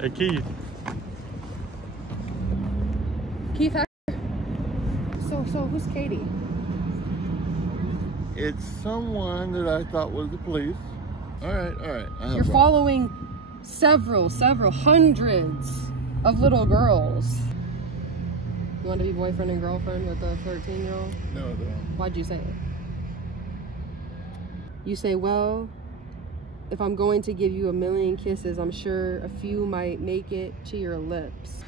Hey, Keith. Keith, so who's Katie? It's someone that I thought was the police. All right. You're following several hundreds of little girls. You want to be boyfriend and girlfriend with a 13-year-old? No, I don't. Why'd you say it? You say, well, if I'm going to give you 1,000,000 kisses, I'm sure a few might make it to your lips.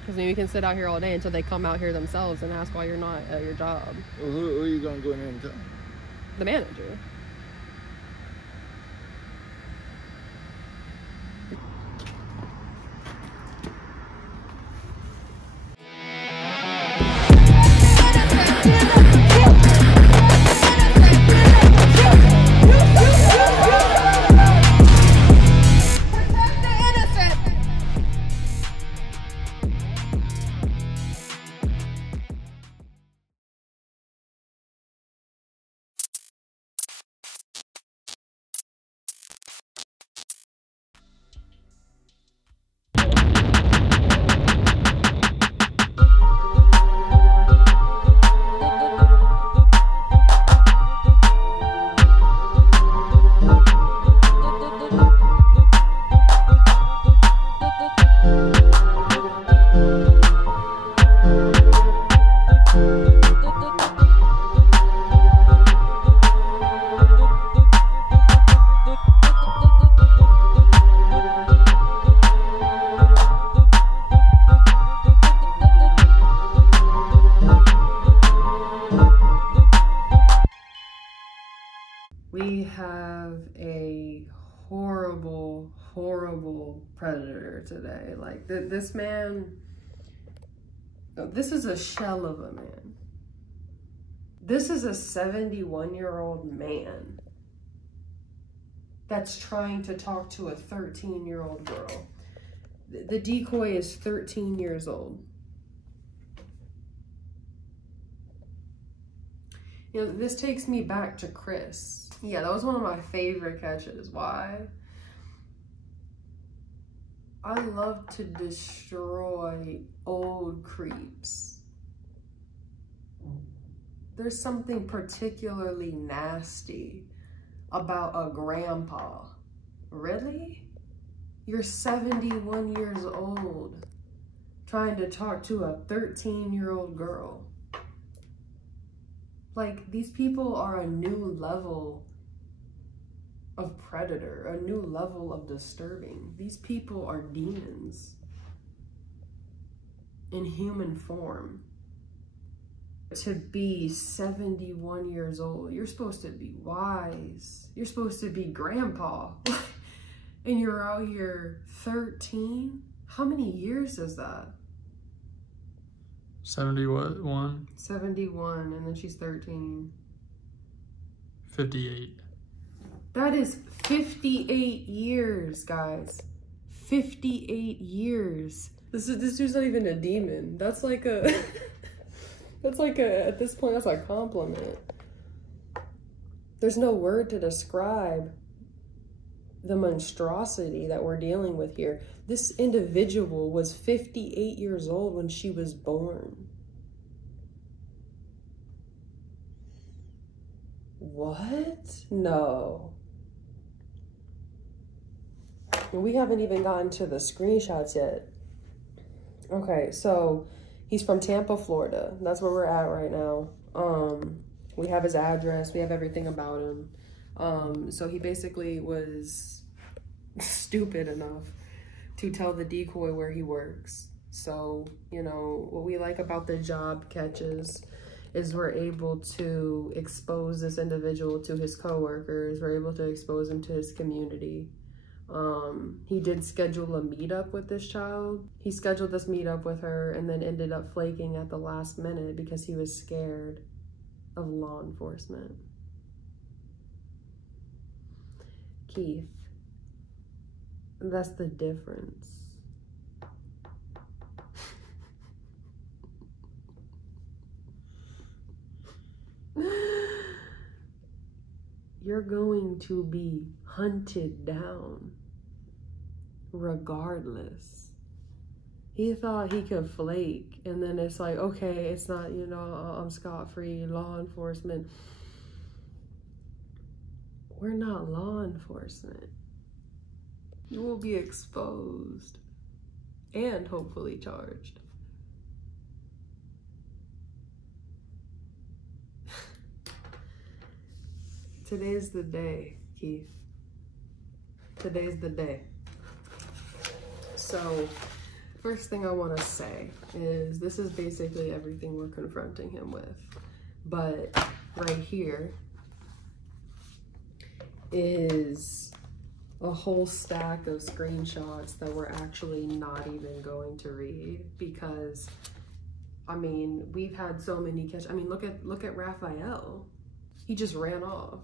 Because then you can sit out here all day until they come out here themselves and ask why you're not at your job. Well, who are you going to go in there and tell? The manager. We have a horrible predator today. Like, this man, this is a shell of a man. This is a 71-year-old man that's trying to talk to a 13-year-old girl. The decoy is 13 years old. You know, this takes me back to Chris. Yeah, that was one of my favorite catches. Why? I love to destroy old creeps. There's something particularly nasty about a grandpa. Really? You're 71 years old trying to talk to a 13-year-old girl. Like, these people are a new level of predator, a new level of disturbing. These people are demons in human form. To be 71 years old, you're supposed to be wise. You're supposed to be grandpa. And you're out here 13? How many years is that? 71. 71, and then she's 13. 58. That is 58 years, guys. 58 years. This dude's not even a demon. That's like a at this point, that's a compliment. There's no word to describe the monstrosity that we're dealing with here. This individual was 58 years old when she was born. What? No. We haven't even gotten to the screenshots yet. Okay, so he's from Tampa, Florida. That's where we're at right now. We have his address. We have everything about him. So he basically was stupid enough to tell the decoy where he works. So, you know, what we like about the job catches is we're able to expose this individual to his coworkers. We're able to expose him to his community. He did schedule a meetup with this child. He scheduled this meetup with her and then ended up flaking at the last minute because he was scared of law enforcement. Keith, that's the difference. You're going to be hunted down regardless. He thought he could flake, and then it's like, okay, it's not, you know, I'm scot-free, law enforcement. We're not law enforcement. You will be exposed and hopefully charged. Today's the day, Keith. Today's the day. So, first thing I want to say is this is basically everything we're confronting him with. But right here is a whole stack of screenshots that we're actually not even going to read because, I mean, we've had so many I mean, look at Raphael. He just ran off.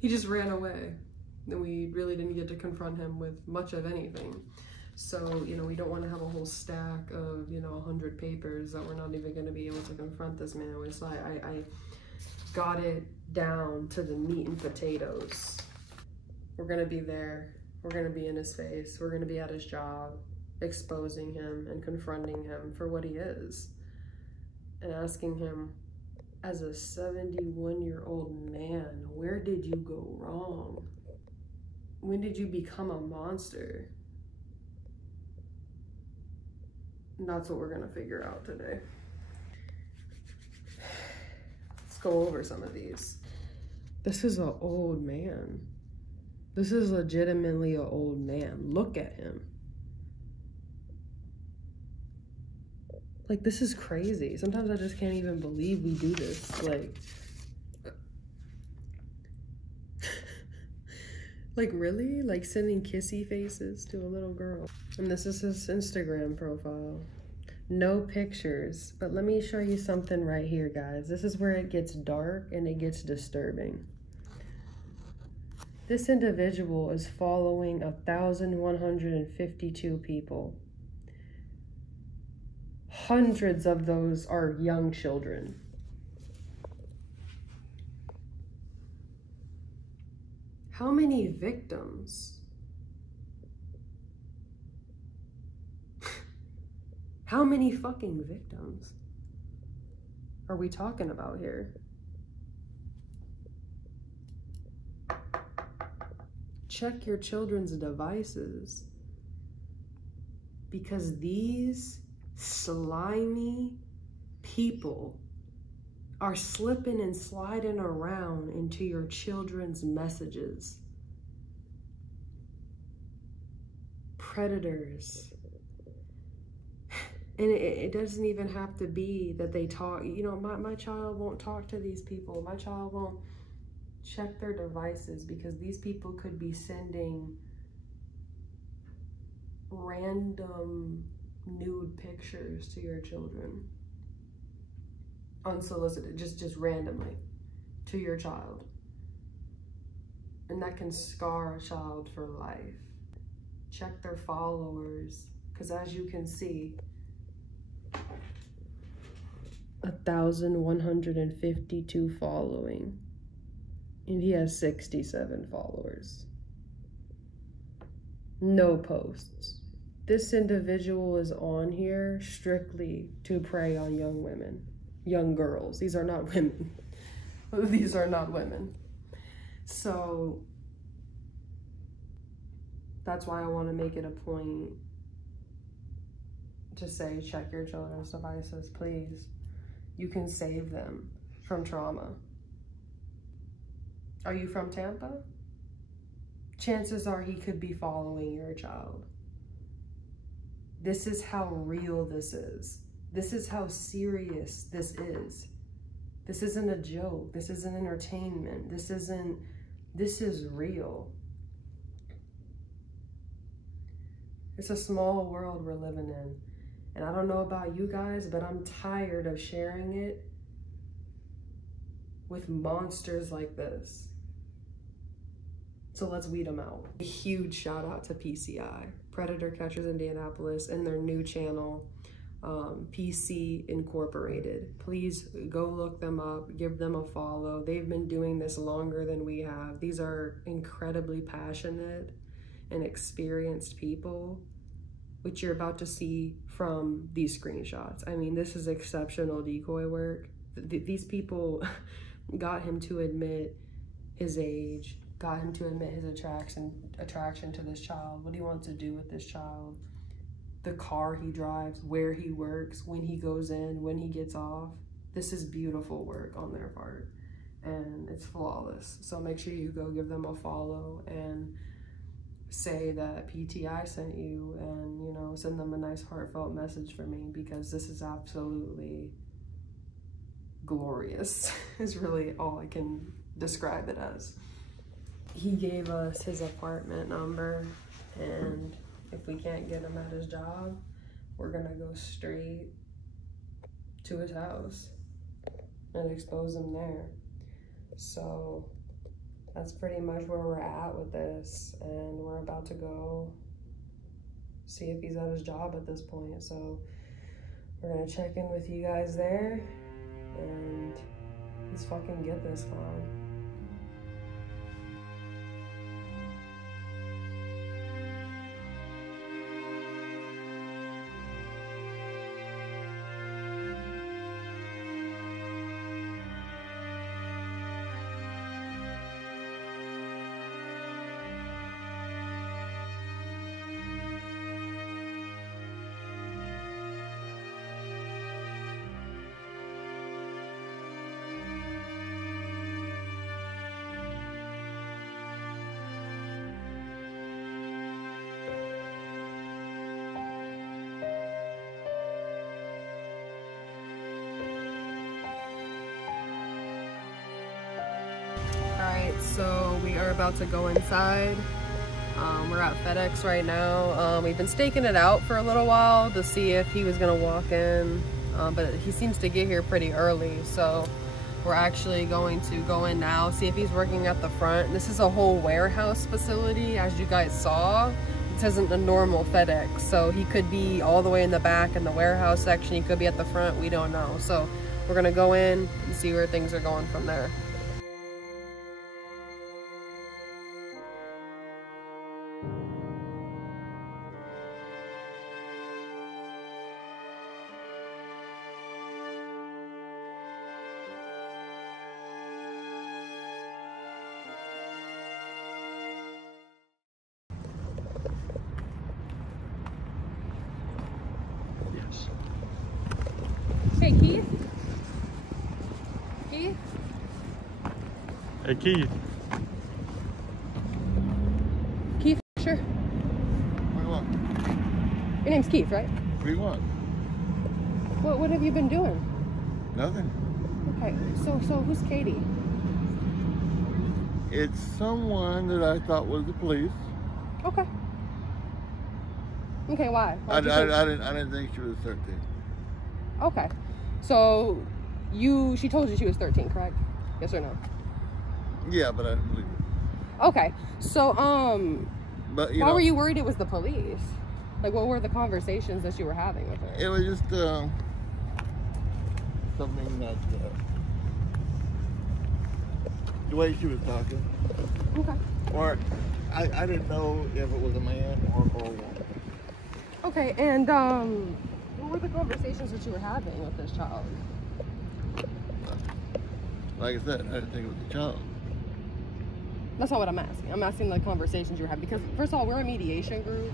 He just ran away. And we really didn't get to confront him with much of anything. So, you know, we don't want to have a whole stack of, you know, 100 papers that we're not even going to be able to confront this man with. So I got it down to the meat and potatoes. We're going to be there. We're going to be in his face. We're going to be at his job, exposing him and confronting him for what he is. And asking him, as a 71-year-old man, where did you go wrong? When did you become a monster? And that's what we're gonna figure out today. Let's go over some of these. This is an old man. This is legitimately an old man. Look at him. Like, this is crazy. Sometimes I just can't even believe we do this. Like really? Like sending kissy faces to a little girl. And this is his Instagram profile. No pictures. But let me show you something right here, guys. This is where it gets dark and it gets disturbing. This individual is following 1,152 people. Hundreds of those are young children. How many victims? How many fucking victims are we talking about here? Check your children's devices, because these slimy people are slipping and sliding around into your children's messages. Predators. And it doesn't even have to be that they talk. You know, my child won't talk to these people. My child won't check their devices, because these people could be sending random nude pictures to your children. Unsolicited, just randomly to your child. And that can scar a child for life. Check their followers, because as you can see, 1,152 following, and he has 67 followers. No posts. This individual is on here strictly to prey on young women, young girls. These are not women. These are not women. So that's why I want to make it a point to say, check your children's devices, please. You can save them from trauma. Are you from Tampa? Chances are he could be following your child. This is how real this is. This is how serious this is. This isn't a joke. This isn't entertainment. This is real. It's a small world we're living in. And I don't know about you guys, but I'm tired of sharing it with monsters like this. So let's weed them out. A huge shout out to PCI, Predator Catchers Indianapolis, and their new channel, PC Incorporated. Please go look them up, give them a follow. They've been doing this longer than we have. These are incredibly passionate and experienced people, which you're about to see from these screenshots. I mean, this is exceptional decoy work. These people got him to admit his age, got him to admit his attraction to this child, what he wants to do with this child, the car he drives, where he works, when he goes in, when he gets off. This is beautiful work on their part, and it's flawless. So make sure you go give them a follow and say that PTI sent you, and, you know, send them a nice heartfelt message for me, because this is absolutely glorious is really all I can describe it as. He gave us his apartment number, and if we can't get him at his job, we're gonna go straight to his house and expose him there. So that's pretty much where we're at with this, and we're about to go see if he's at his job at this point. So we're gonna check in with you guys there, and let's fucking get this on. Alright, so we are about to go inside. We're at FedEx right now. We've been staking it out for a little while to see if he was gonna walk in, but he seems to get here pretty early, so we're actually going to go in now, see if he's working at the front. This is a whole warehouse facility, as you guys saw. This isn't a normal FedEx, so he could be all the way in the back in the warehouse section, he could be at the front, we don't know. So we're gonna go in and see where things are going from there. Hey, Keith? Keith? Hey, Keith. Keith, sure. What do you want? Your name's Keith, right? What do you want? What have you been doing? Nothing. Okay, so who's Katie? It's someone that I thought was the police. Okay. Okay, why? I didn't think she was 13. Okay. So she told you she was 13, correct? Yes or no? Yeah, but I didn't believe it. Okay. So but why were you worried it was the police? Like, what were the conversations that you were having with her? It was just something that the way she was talking. Okay. Or I didn't know if it was a man or a woman. Okay, and what were the conversations that you were having with this child? Like I said, I didn't think it was a child. That's not what I'm asking. I'm asking the conversations you were having, because first of all, we're a mediation group,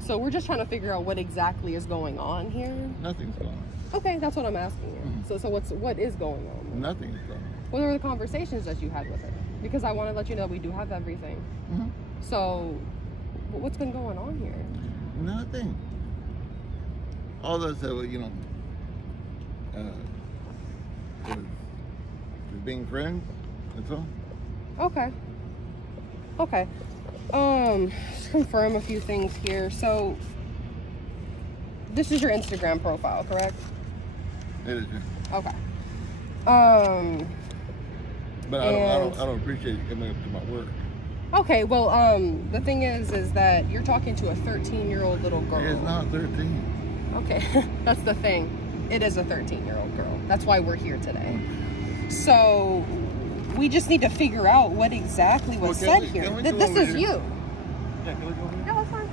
so we're just trying to figure out what exactly is going on here. Nothing's going on. Okay, that's what I'm asking you. So what is going on? Nothing's going on. What were the conversations that you had with her? Because I want to let you know we do have everything. So what's been going on here? Nothing. All that said was, you know, just being friends, that's all. Okay. Okay. Just confirm a few things here. So this is your Instagram profile, correct? It is. Okay. But I don't appreciate you coming up to my work. Okay, well, the thing is that you're talking to a 13-year-old little girl. It's not 13. Okay, that's the thing. It is a 13-year-old girl. That's why we're here today. So we just need to figure out what exactly was said here. This is you. Yeah, can we go over here? Yeah, that's fine.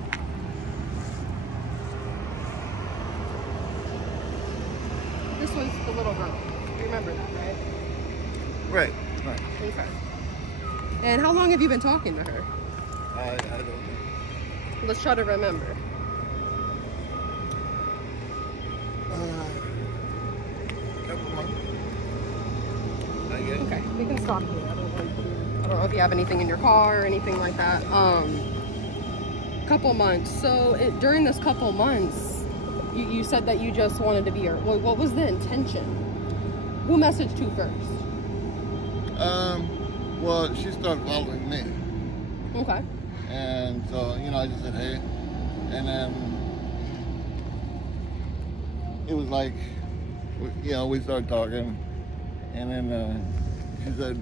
This was the little girl. You remember that, right? Right. Right. Okay. And how long have you been talking to her? I don't know. Let's try to remember. Couple months. I guess. Okay, we can stop here. I don't know if you have anything in your car or anything like that. Couple months. So during this couple months, you said that you just wanted to be her. What was the intention? Who messaged who first? Well, she started following me. Okay. And so, you know, I just said, hey. And then it was like, you know, we started talking. And then she said,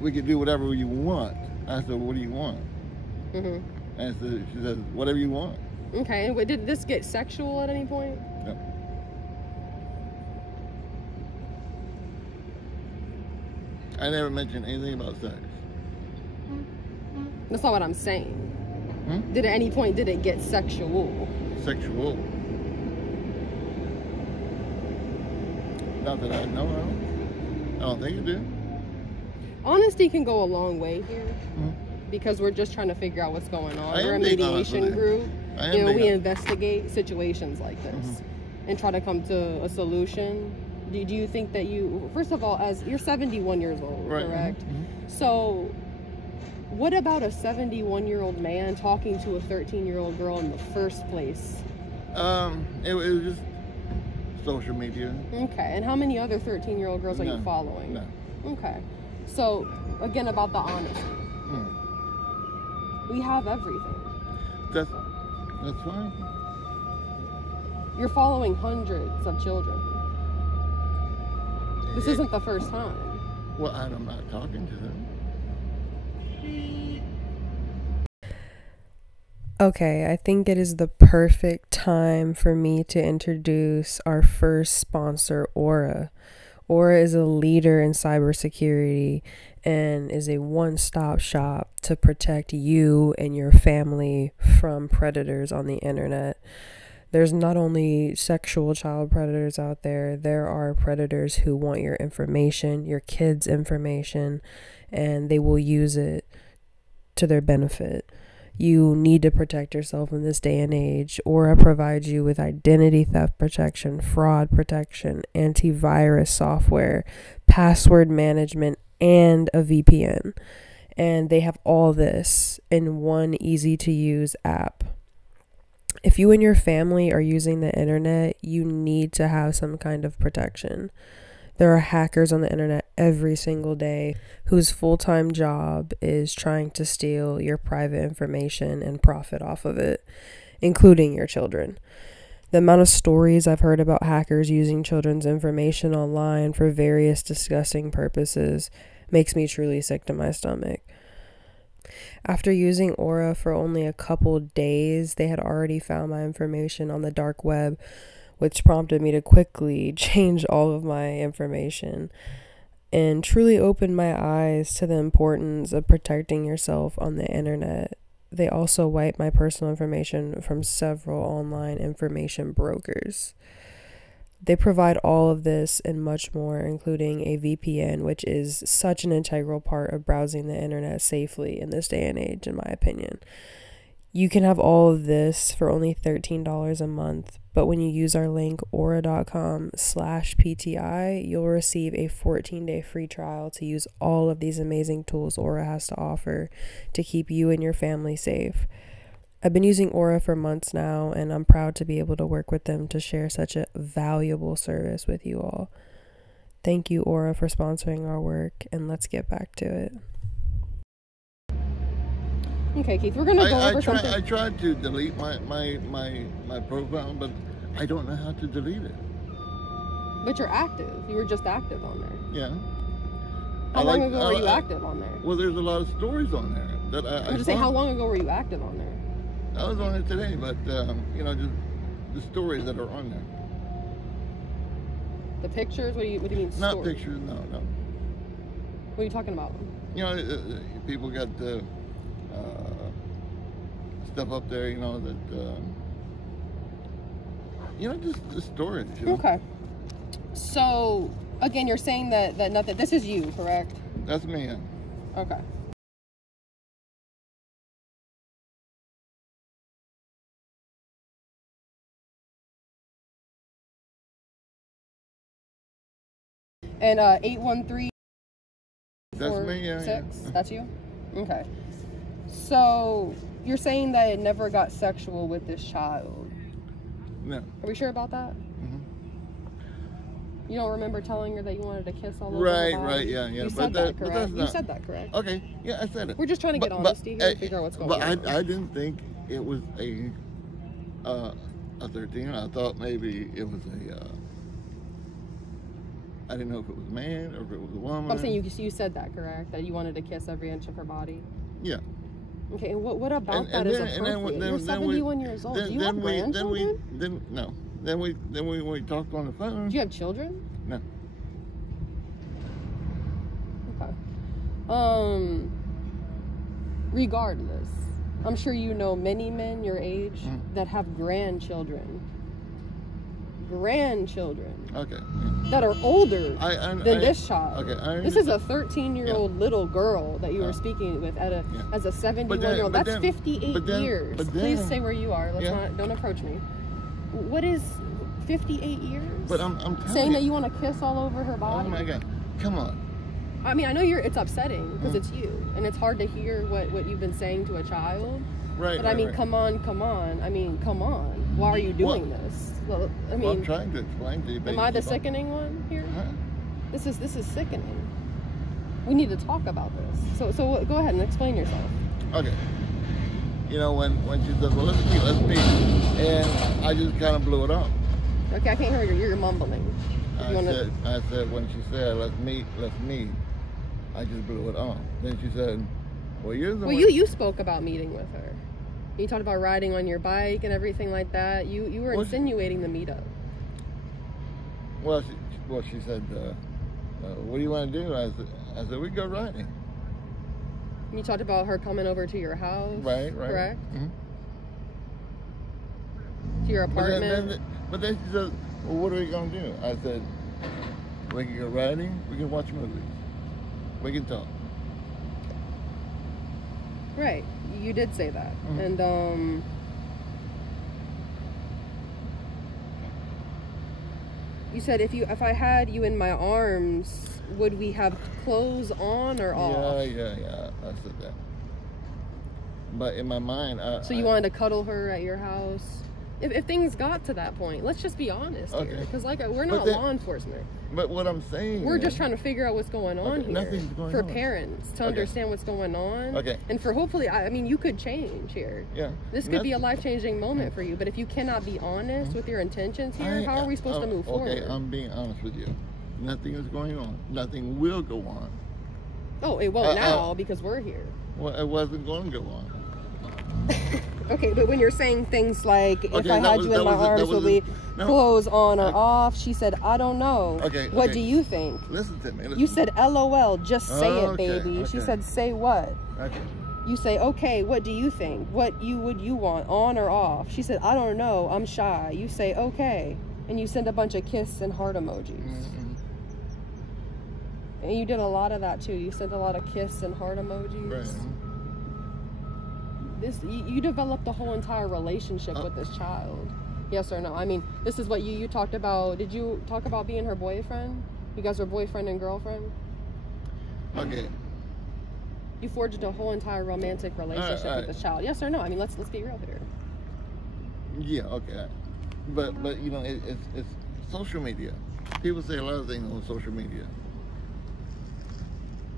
we could do whatever you want. I said, what do you want? Mm-hmm. And she said, whatever you want. Okay. And did this get sexual at any point? No. I never mentioned anything about sex. That's not what I'm saying. Hmm? At any point did it get sexual? Sexual. Not that I know of. I don't think it did. Honesty can go a long way here. Hmm? Because we're just trying to figure out what's going on. I We're a am being honest with mediation you. group. I am You know, being we honest. investigate situations like this and try to come to a solution. Do you think that first of all, as you're 71 years old, Right. correct? Mhm. So what about a 71-year-old man talking to a 13-year-old girl in the first place? It was just social media. Okay, and how many other 13-year-old girls are you None. following? No. Okay, so again about the honesty. We have everything. That's fine. You're following hundreds of children. This isn't the first time. Well, I'm not talking to them. Okay, I think it is the perfect time for me to introduce our first sponsor, Aura. Aura is a leader in cybersecurity and is a one-stop shop to protect you and your family from predators on the internet. There's not only sexual child predators out there, there are predators who want your information, your kids' information, and they will use it to their benefit. You need to protect yourself in this day and age. Aura provides you with identity theft protection, fraud protection, antivirus software, password management, and a VPN. And they have all this in one easy-to-use app. If you and your family are using the internet, you need to have some kind of protection. There are hackers on the internet every single day whose full-time job is trying to steal your private information and profit off of it, including your children. The amount of stories I've heard about hackers using children's information online for various disgusting purposes makes me truly sick to my stomach. After using Aura for only a couple days, they had already found my information on the dark web, which prompted me to quickly change all of my information and truly opened my eyes to the importance of protecting yourself on the internet. They also wiped my personal information from several online information brokers. They provide all of this and much more, including a VPN, which is such an integral part of browsing the internet safely in this day and age, in my opinion. You can have all of this for only $13 a month, but when you use our link aura.com/PTI, you'll receive a 14-day free trial to use all of these amazing tools Aura has to offer to keep you and your family safe. I've been using Aura for months now, and I'm proud to be able to work with them to share such a valuable service with you all. Thank you, Aura, for sponsoring our work, and let's get back to it. Okay, Keith, we're going to go over something. I tried to delete my profile, but I don't know how to delete it. But you're active. You were just active on there. Yeah. How long ago were you active on there? Well, there's a lot of stories on there that I'm just saying, how long ago were you active on there? I was on it today, but you know, just the stories that are on there. The pictures? What do you mean? Not stories? pictures, no. What are you talking about? You know, people got stuff up there, you know, that, you know, just storage. You know? Okay. So, again, you're saying that nothing, this is you, correct? That's me. Yeah. Okay. And 813. That's me, yeah. 6? That's you? Okay. So, you're saying that it never got sexual with this child? No. Are we sure about that? Mm-hmm. You don't remember telling her that you wanted to kiss all over Right, her body? right, yeah. You But said that, but correct? that's You not, said that, correct? Okay, yeah, I said it. We're just trying to get honesty here and figure out what's going on. But I didn't think it was a 13. I thought maybe it was I didn't know if it was a man or if it was a woman. I'm saying you said that, correct? That you wanted to kiss every inch of her body? Yeah. Okay, and what about that is appropriate? You're 71 years old. Do you have grandchildren? Then we talked on the phone. Do you have children? No. Okay. Regardless, I'm sure you know many men your age that have grandchildren. Okay. That are older than this child. Okay, this is a 13-year-old little girl that you were speaking with as a 71-year-old. That's 58 years. Please say where you are. Don't approach me. What is 58 years? But I'm telling saying you. that you want to kiss all over her body. Oh my God! Come on. I mean, I know it's upsetting because it's you, and it's hard to hear what you've been saying to a child. Right. But I mean, come on. I mean, come on. Why are you doing this? Well, I mean, I'm trying to explain to you. Am I the sickening one here? Huh? This is sickening. We need to talk about this. So go ahead and explain yourself. Okay. You know, when she said, well, let's meet, and I just kind of blew it off. Okay, I can't hear you. You're mumbling. I said when she said, let's meet, I just blew it off. Then she said, well, you're the one. You spoke about meeting with her. You talked about riding on your bike and everything like that. You were insinuating the meetup. Well, she said, what do you want to do? I said, we go riding. You talked about her coming over to your house. Right. Correct? Mm-hmm. To your apartment. But then she said, well, what are we going to do? I said, we can go riding, we can watch movies, we can talk. Right. You did say that. And you said if I had you in my arms, would we have clothes on or off? Yeah. I said that. But in my mind, so you wanted to cuddle her at your house? If things got to that point, let's just be honest here, because we're not law enforcement. But what I'm saying, we're just trying to figure out what's going on here. Nothing's going for on. Parents to understand what's going on. Okay. And for hopefully, I mean, you could change here. Yeah. This could be a life-changing moment for you. But if you cannot be honest with your intentions here, how are we supposed to move forward? Okay, I'm being honest with you. Nothing is going on. Nothing will go on. Oh, it won't now because we're here. Well, it wasn't going to go on. Okay, but when you're saying things like, if I had you in my arms, would we clothes on or off? She said, I don't know. Okay. What do you think? Listen to me. You said, LOL, just say it, baby. Okay. She said, say what? Okay. You say, okay, what do you think? What would you want, on or off? She said, I don't know, I'm shy. You say, okay. And you send a bunch of kiss and heart emojis. Mm-hmm. And you did a lot of that too. You sent a lot of kiss and heart emojis. Right. You developed a whole entire relationship with this child. Yes or no? I mean, this is what you talked about. Did you talk about being her boyfriend? You guys were boyfriend and girlfriend? Okay. You forged a whole entire romantic relationship with this child. Yes or no? I mean, let's be real here. Yeah, okay. But you know, it's social media. People say a lot of things on social media.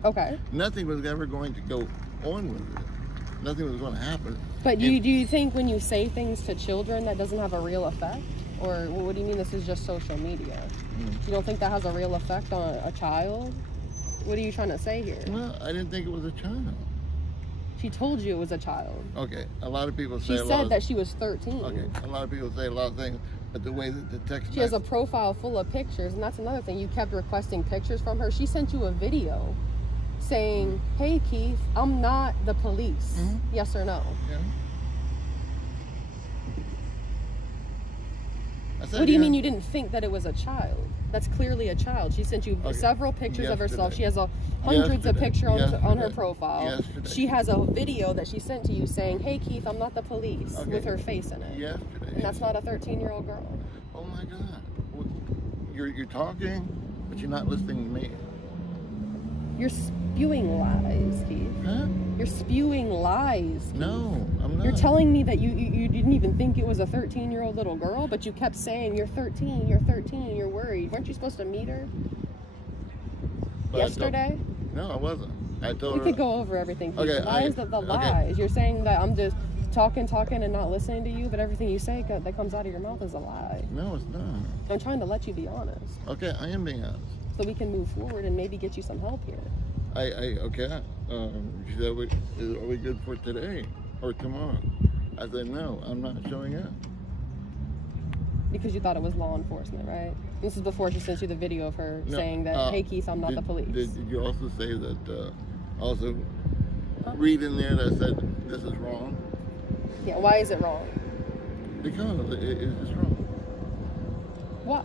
Okay. Nothing was ever going to go on with it. Nothing was going to happen. But do you think when you say things to children that doesn't have a real effect? Or what do you mean this is just social media? You don't think that has a real effect on a child? What are you trying to say here? Well, I didn't think it was a child. She told you it was a child. Okay, a lot of people say she said that she was 13. Okay, a lot of people say a lot of things, but the way that the text... She has a profile full of pictures, and that's another thing. You kept requesting pictures from her. She sent you a video saying, hey, Keith, I'm not the police. Yes or no? Yeah. What do you mean you didn't think that it was a child? That's clearly a child. She sent you several pictures of herself. She has hundreds of pictures on her profile. She has a video that she sent to you saying, "Hey Keith, I'm not the police," with her face in it. And that's not a 13-year-old girl. Oh my God. You're talking, but you're not listening to me. You're spewing lies, Keith. Huh? You're spewing lies, Keith. No, I'm not. You're telling me that you didn't even think it was a 13-year-old little girl, but you kept saying, you're 13, you're worried. Weren't you supposed to meet her yesterday? No, I wasn't. I told her. We could go over everything, Keith. Okay, Why is that the lies? You're saying that I'm just talking and not listening to you, but everything you say that comes out of your mouth is a lie. No, it's not. I'm trying to let you be honest. Okay, I am being honest. So we can move forward and maybe get you some help here. Okay. She said, are we good for today or tomorrow? I said, no, I'm not showing up. Because you thought it was law enforcement, right? This is before she sent you the video of her saying that, "Hey Keith, I'm not the police." Did you also say that, also read in there that said this is wrong? Yeah, why is it wrong? Because it's just wrong. Why?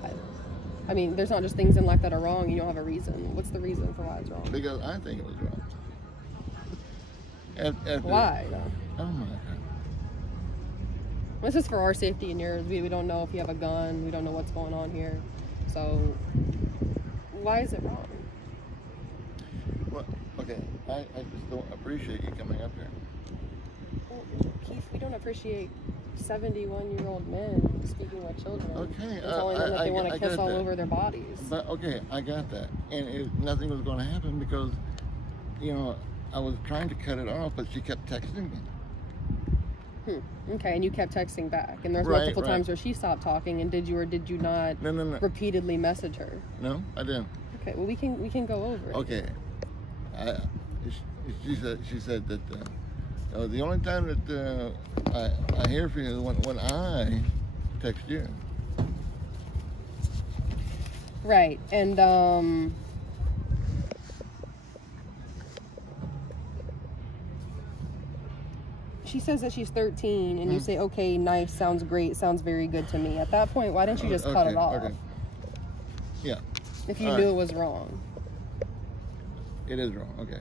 I mean, there's not just things in life that are wrong and you don't have a reason. What's the reason for why it's wrong? Because I think it was wrong. Why? Oh my God. This is for our safety and yours. We don't know if you have a gun. We don't know what's going on here. So, why is it wrong? Well, okay, I just don't appreciate you coming up here. Well, Keith, we don't appreciate 71-year-old men speaking with children. Okay, and telling them that they want to kiss all over their bodies. But okay, I got that, and nothing was going to happen because, you know, I was trying to cut it off, but she kept texting me. Okay, and you kept texting back, and there's multiple times where she stopped talking. And did you or did you not repeatedly message her? No, I didn't. Okay, well we can go over it. Okay, she said that the only time that I hear from you is when I text you. Right, and she says that she's 13, and you say, "Okay, nice, sounds great, sounds very good to me." At that point, why didn't you just cut it off? Okay. Yeah. If you knew it was wrong. It is wrong. Okay.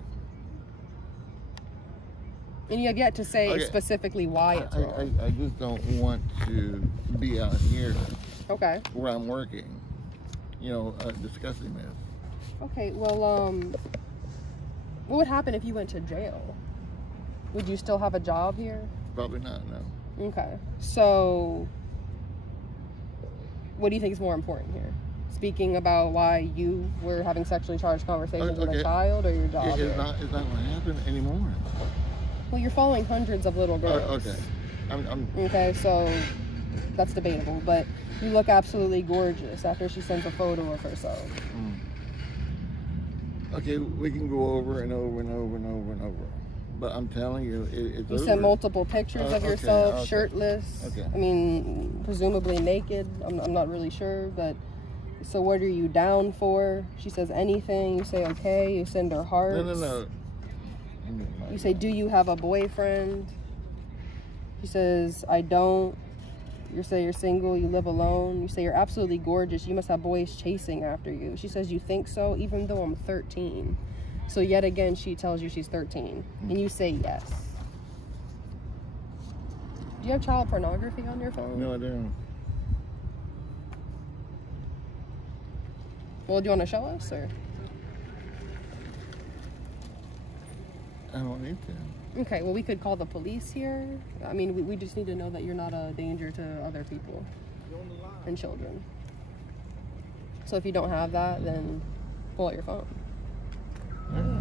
And you have yet to say specifically why it's wrong. I just don't want to be out here. Okay. Where I'm working, you know, discussing this. Okay. Well, what would happen if you went to jail? Would you still have a job here? Probably not, no. Okay. So, what do you think is more important here? Speaking about why you were having sexually charged conversations with a child, or your job? It's not going to happen anymore. Well, you're following hundreds of little girls. Okay. Okay, so that's debatable, but you look absolutely gorgeous after she sends a photo of herself. Okay, we can go over and over and over and over and over. But I'm telling you, it's You sent multiple pictures of yourself, shirtless. Okay. I mean, presumably naked. I'm not really sure, but so what are you down for? She says anything. You say okay. You send her hearts. No. You say, do you have a boyfriend? She says, I don't. You say you're single, you live alone. You say you're absolutely gorgeous. You must have boys chasing after you. She says, you think so, even though I'm 13. So yet again, she tells you she's 13. And you say yes. Do you have child pornography on your phone? No, I don't. Well, do you want to show us, or? I don't need to. Okay, well, we could call the police here. I mean, we just need to know that you're not a danger to other people and children. So if you don't have that, then pull out your phone. All right.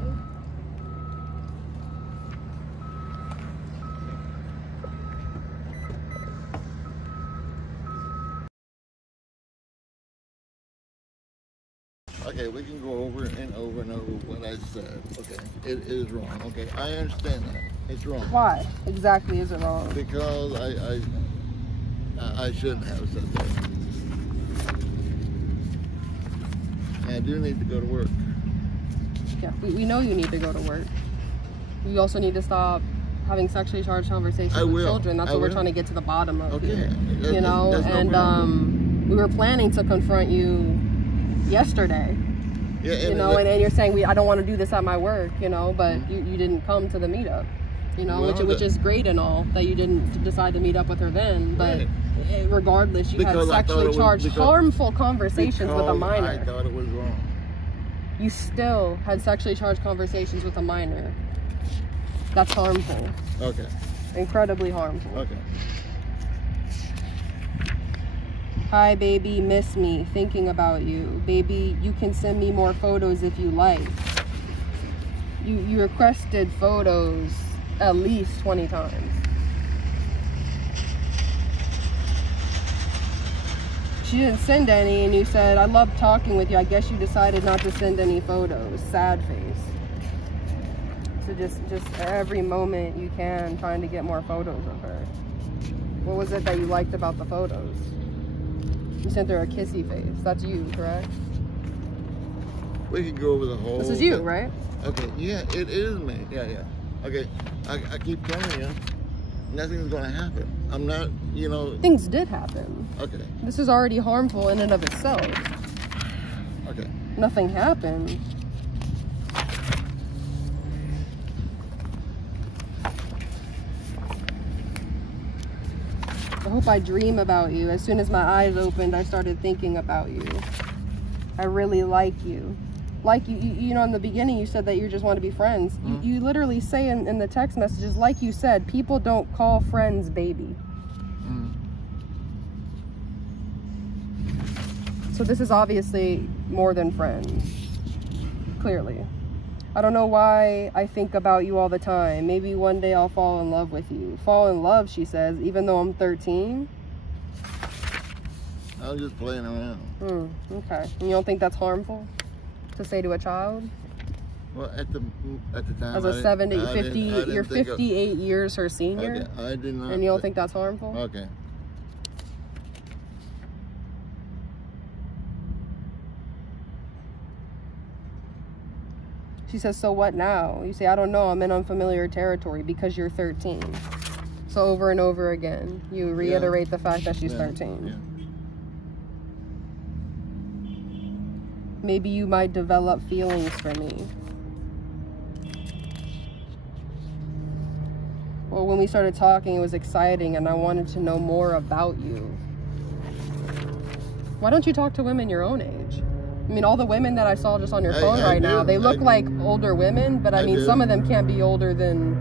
Okay, we can go over and over and over what I said. Okay, it is wrong. Okay, I understand that. It's wrong. Why exactly is it wrong? Because I shouldn't have said that. And I do need to go to work. Yeah, we know you need to go to work. You also need to stop having sexually charged conversations with children. That's what we're trying to get to the bottom of here. You know, and We were planning to confront you yesterday. Yeah, You know, and you're saying I don't want to do this at my work, you know, but you didn't come to the meetup, you know, Well, which is great and all that you didn't decide to meet up with her then, but Right. Regardless, you had sexually charged harmful conversations with a minor. I thought it was wrong. You still had sexually charged conversations with a minor. That's harmful. Okay. Incredibly harmful. Okay. Hi, baby, miss me, thinking about you. Baby, you can send me more photos if you like. You requested photos at least 20 times. She didn't send any, and you said, I love talking with you. I guess you decided not to send any photos. Sad face. So just every moment you can, trying to get more photos of her. What was it that you liked about the photos? You sent her a kissy face. That's you, correct? We could go over the whole... This is you, right? Okay, yeah, it is me. Yeah. Okay, I keep telling you, nothing's going to happen. I'm not, you know... Things did happen. Okay. This is already harmful in and of itself. Okay. Nothing happened. I hope I dream about you. As soon as my eyes opened, I started thinking about you. I really like you. Like you know, in the beginning you said that you just want to be friends. You literally say in the text messages, like you said, people don't call friends baby. So this is obviously more than friends. Clearly. I don't know why I think about you all the time. Maybe one day I'll fall in love with you. Fall in love, she says, even though I'm 13. I'm just playing around. Okay. And you don't think that's harmful to say to a child? Well, at the time, as a 50, you're 58 years her senior. Okay, I did not. And you don't think that's harmful? Okay. She says, so what now? You say, I don't know, I'm in unfamiliar territory because you're 13. So over and over again, you reiterate the fact that she's 13. Yeah. Maybe you might develop feelings for me. Well, when we started talking, it was exciting and I wanted to know more about you. Why don't you talk to women your own age? I mean, all the women that I saw just on your phone right now, they look like older women, but I mean, some of them can't be older than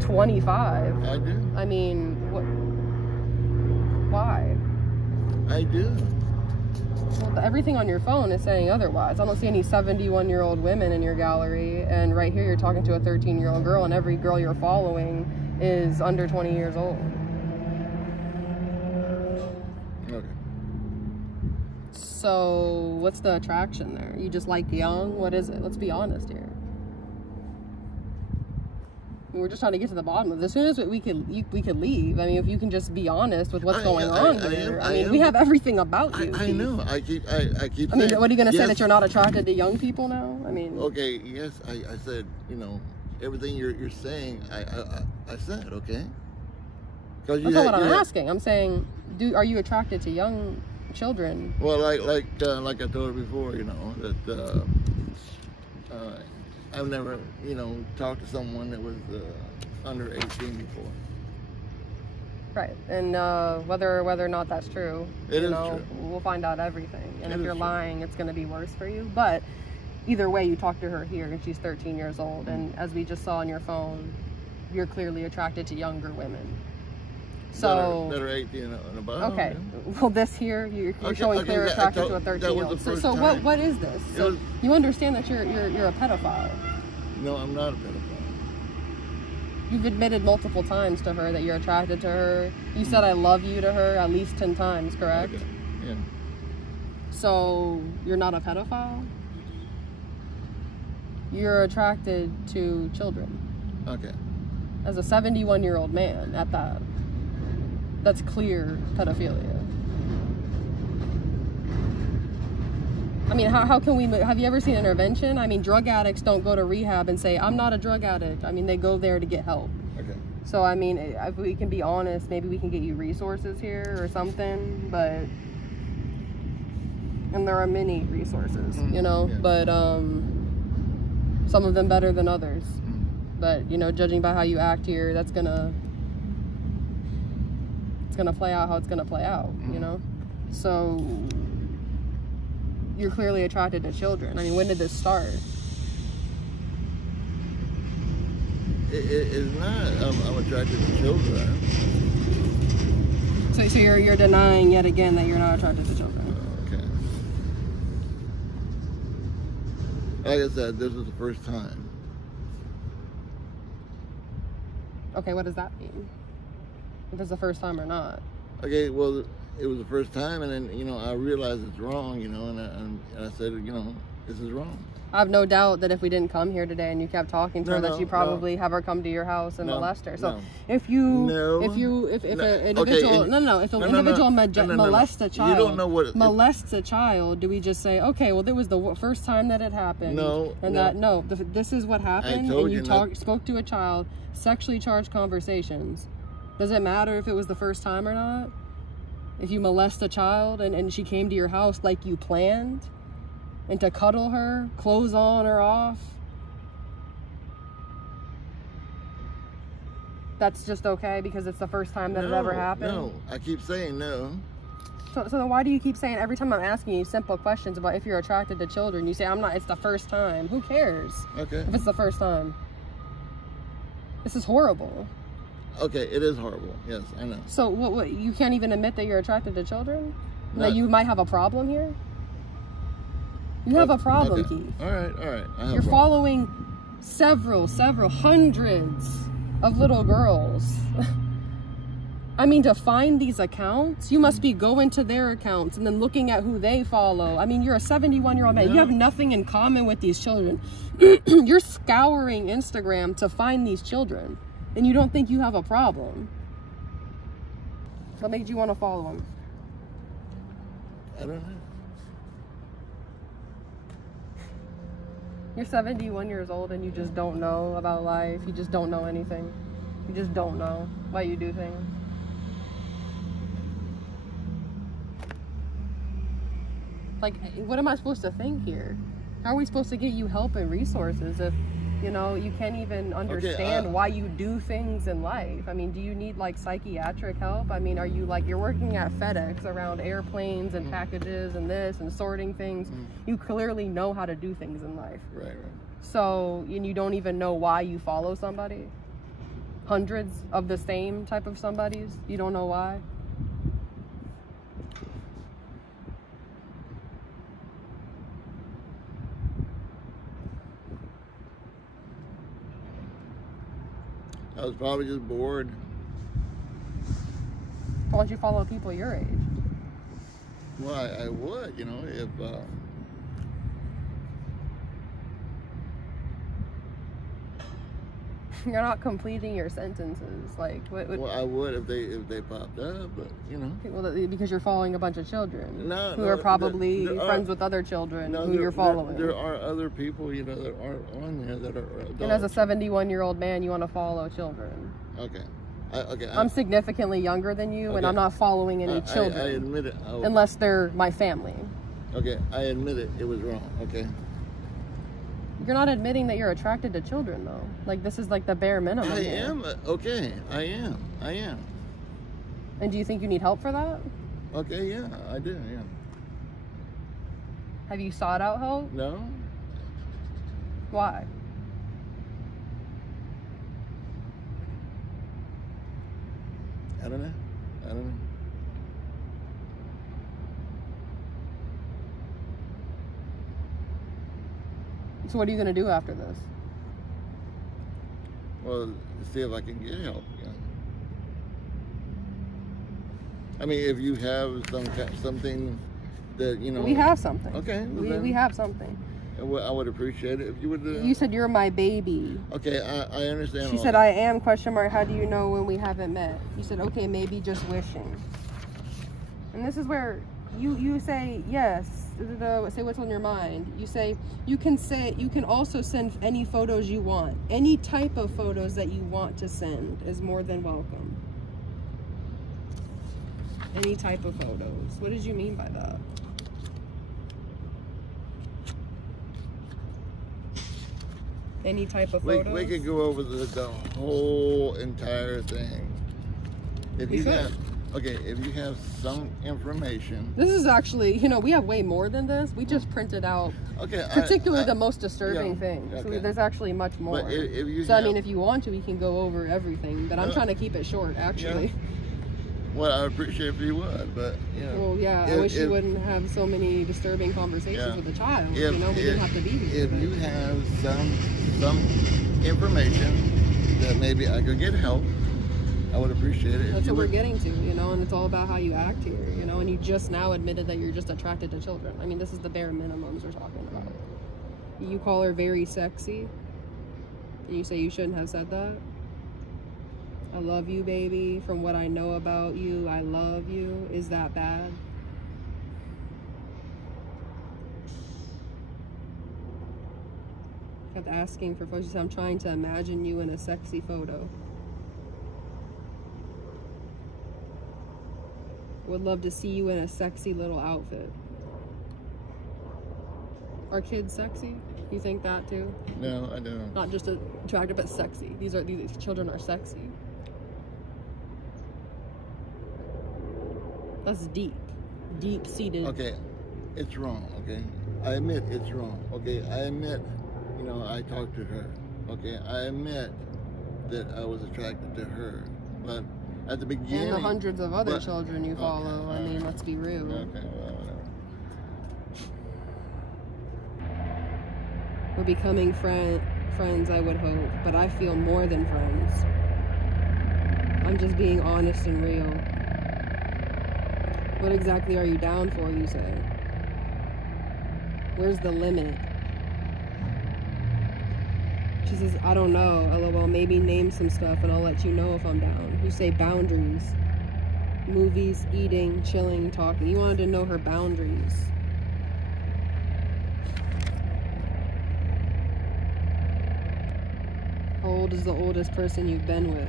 25. I do. I mean, why? I do. Well, everything on your phone is saying otherwise. I don't see any 71-year-old women in your gallery, and right here you're talking to a 13-year-old girl, and every girl you're following is under 20 years old. Okay. So, what's the attraction there? You just like young? What is it? Let's be honest here. I mean, we're just trying to get to the bottom of this. As soon as we could leave. I mean, if you can just be honest with what's going on here. I mean, we have everything about you. I know. I keep I mean, saying, what are you going to say, that you're not attracted to young people now? I mean... Okay, yes, I said, you know, everything you're saying, I said, okay? That's not what I'm asking. I'm saying, are you attracted to young children? Well, like I told her before, you know, that I've never, you know, talked to someone that was under 18 before. Right, and whether or not that's true, you know, we'll find out everything. And if you're lying, it's going to be worse for you. But either way, you talk to her here, and she's 13 years old. And as we just saw on your phone, you're clearly attracted to younger women. So that are 18 and above. Okay. Well, this here, you're showing clear attraction to a 13-year-old. So what is this? So you understand that you're a pedophile? No, I'm not a pedophile. You've admitted multiple times to her that you're attracted to her. You said I love you to her at least 10 times, correct? Okay. Yeah. So you're not a pedophile? You're attracted to children. Okay. As a 71-year-old man at that. That's clear pedophilia. I mean, how can we... Have you ever seen Intervention? I mean, drug addicts don't go to rehab and say, I'm not a drug addict. I mean, they go there to get help. Okay. So, I mean, if we can be honest, maybe we can get you resources here or something, but And there are many resources, you know, Yeah. but some of them better than others. But, you know, judging by how you act here, it's gonna play out how it's gonna play out, you know? So you're clearly attracted to children. I mean, when did this start? It's not. I'm attracted to children. So you're denying yet again that you're not attracted to children. Okay. Like I said, this is the first time. Okay, what does that mean? If it's the first time or not? Okay, well, it was the first time, and then, you know, I realized it's wrong, you know, and I said, you know, this is wrong. I have no doubt that if we didn't come here today and you kept talking to her, that you probably have her come to your house and molest her. So if an individual molests a child, you don't know what molests a child, do we just say, okay, well, it was the first time that it happened? This is what happened, and you spoke to a child, sexually charged conversations. Does it matter if it was the first time or not? If you molest a child and she came to your house like you planned? And to cuddle her, clothes on or off? That's just okay because it's the first time that it ever happened? No, I keep saying no. So then why do you keep saying, every time I'm asking you simple questions about if you're attracted to children, you say, I'm not, it's the first time. Who cares? Okay. If it's the first time. This is horrible. Okay, it is horrible. Yes, I know. So what you can't even admit that you're attracted to children? That you might have a problem here? You have a problem, Keith. All right. You're following several hundreds of little girls. I mean, to find these accounts, you must be going to their accounts and then looking at who they follow. I mean, you're a 71-year-old man. You have nothing in common with these children. You're scouring Instagram to find these children, and you don't think you have a problem. What made you want to follow them? I don't know. You're 71 years old and you just don't know about life. You just don't know anything. You just don't know why you do things. Like, what am I supposed to think here? How are we supposed to get you help and resources if, you know, you can't even understand why you do things in life? I mean, do you need, like, psychiatric help? I mean, are you, like, you're working at FedEx around airplanes and packages and this and sorting things. You clearly know how to do things in life. Right. So, and you don't even know why you follow somebody? Hundreds of the same type of somebodies? You don't know why? I was probably just bored. Why don't you follow people your age? Well, I would, you know, if... You're not completing your sentences. Like, what? Well, I would if they popped up, but, you know. Well, because you're following a bunch of children who are probably friends with other children who you're following. There are other people, you know, that aren't on there that are adults. And as a 71-year-old man, you want to follow children. Okay. I'm significantly younger than you, and I'm not following any children. I admit it. Unless they're my family. Okay, I admit it. It was wrong, okay? You're not admitting that you're attracted to children, though. Like, this is like the bare minimum. I am. Okay, I am. And do you think you need help for that? Okay, yeah, I do, yeah. Have you sought out help? No. Why? I don't know. So what are you going to do after this? Well, see if I can get help. Yeah. I mean, if you have something that, you know... We have something. Okay. We have something. I would appreciate it if you would... You said you're my baby. Okay, I understand. She said, I am, question mark, how do you know when we haven't met? You said, okay, maybe just wishing. And this is where you say, yes, say what's on your mind. You say, you can also send any photos you want. Any type of photos that you want to send is more than welcome. Any type of photos. What did you mean by that? Any type of We photos? could go over the whole entire thing. If you have, okay, if you have some information. This is actually, you know, we have way more than this. We just printed out, particularly the most disturbing thing. Okay. So there's actually much more. But if you so, I mean, if you want to, we can go over everything. But I'm trying to keep it short, actually. Yeah. Well, I appreciate if you would, but, you know. Well, yeah, I wish you wouldn't have so many disturbing conversations with a child. You know, we didn't have to be here. If you have some information that maybe I could get help, I would appreciate it. That's what we're getting to, you know, and it's all about how you act here, you know, and you just now admitted that you're just attracted to children. I mean, this is the bare minimums we're talking about. You call her very sexy, and you say you shouldn't have said that. I love you, baby. From what I know about you, I love you. Is that bad? Kept asking for photos. I'm trying to imagine you in a sexy photo. Would love to see you in a sexy little outfit. Are kids sexy? You think that too? No, I don't. Not just attractive, but sexy. These children are sexy. That's deep-seated. Okay, it's wrong, okay? I admit it's wrong, okay? I admit, you know, I talked to her, okay? I admit that I was attracted to her, but at the beginning... And the hundreds of other children you follow, I mean, let's be real. Okay, well, whatever. We're becoming friends, I would hope, but I feel more than friends. I'm just being honest and real. What exactly are you down for, you say? Where's the limit? She says, I don't know, LOL, maybe name some stuff and I'll let you know if I'm down. You say boundaries. Movies, eating, chilling, talking. You wanted to know her boundaries. How old is the oldest person you've been with?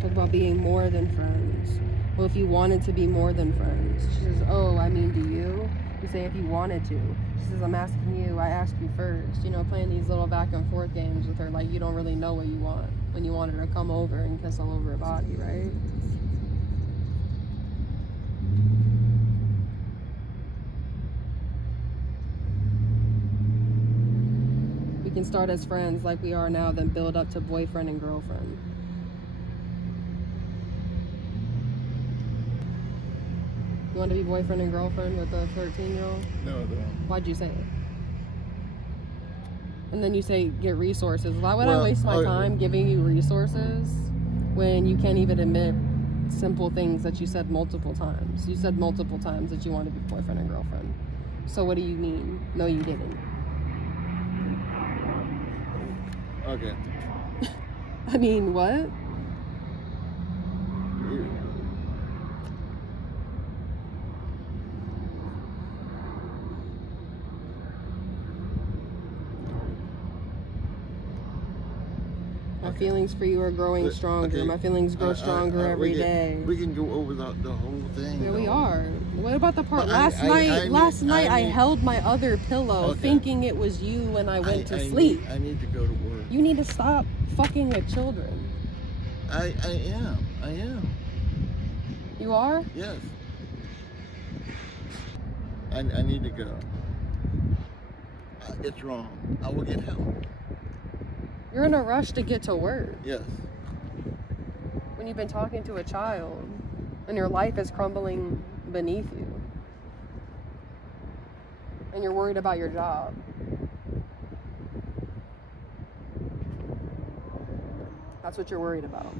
Talk about being more than friends. Well, if you wanted to be more than friends. She says, oh, I mean, do you? You say, if you wanted to. She says, I'm asking you, I asked you first. You know, playing these little back and forth games with her, like you don't really know what you want when you wanted her to come over and kiss all over her body, right? We can start as friends like we are now, then build up to boyfriend and girlfriend. You want to be boyfriend and girlfriend with a 13-year-old? No, I don't. Why'd you say it? And then you say get resources. Why would I waste my time giving you resources when you can't even admit simple things that you said multiple times? You said multiple times that you want to be boyfriend and girlfriend. So what do you mean? No, you didn't. Okay. I mean, what? My feelings for you are growing stronger. Okay. My feelings grow stronger every day. We can go over the whole thing. Yeah, we are. What about the part last night? I held my other pillow, thinking it was you when I went to sleep. I need to go to work. You need to stop fucking with children. I am. You are? Yes. I need to go. It's wrong. I will get help. You're in a rush to get to work. Yes. When you've been talking to a child and your life is crumbling beneath you. And you're worried about your job. That's what you're worried about.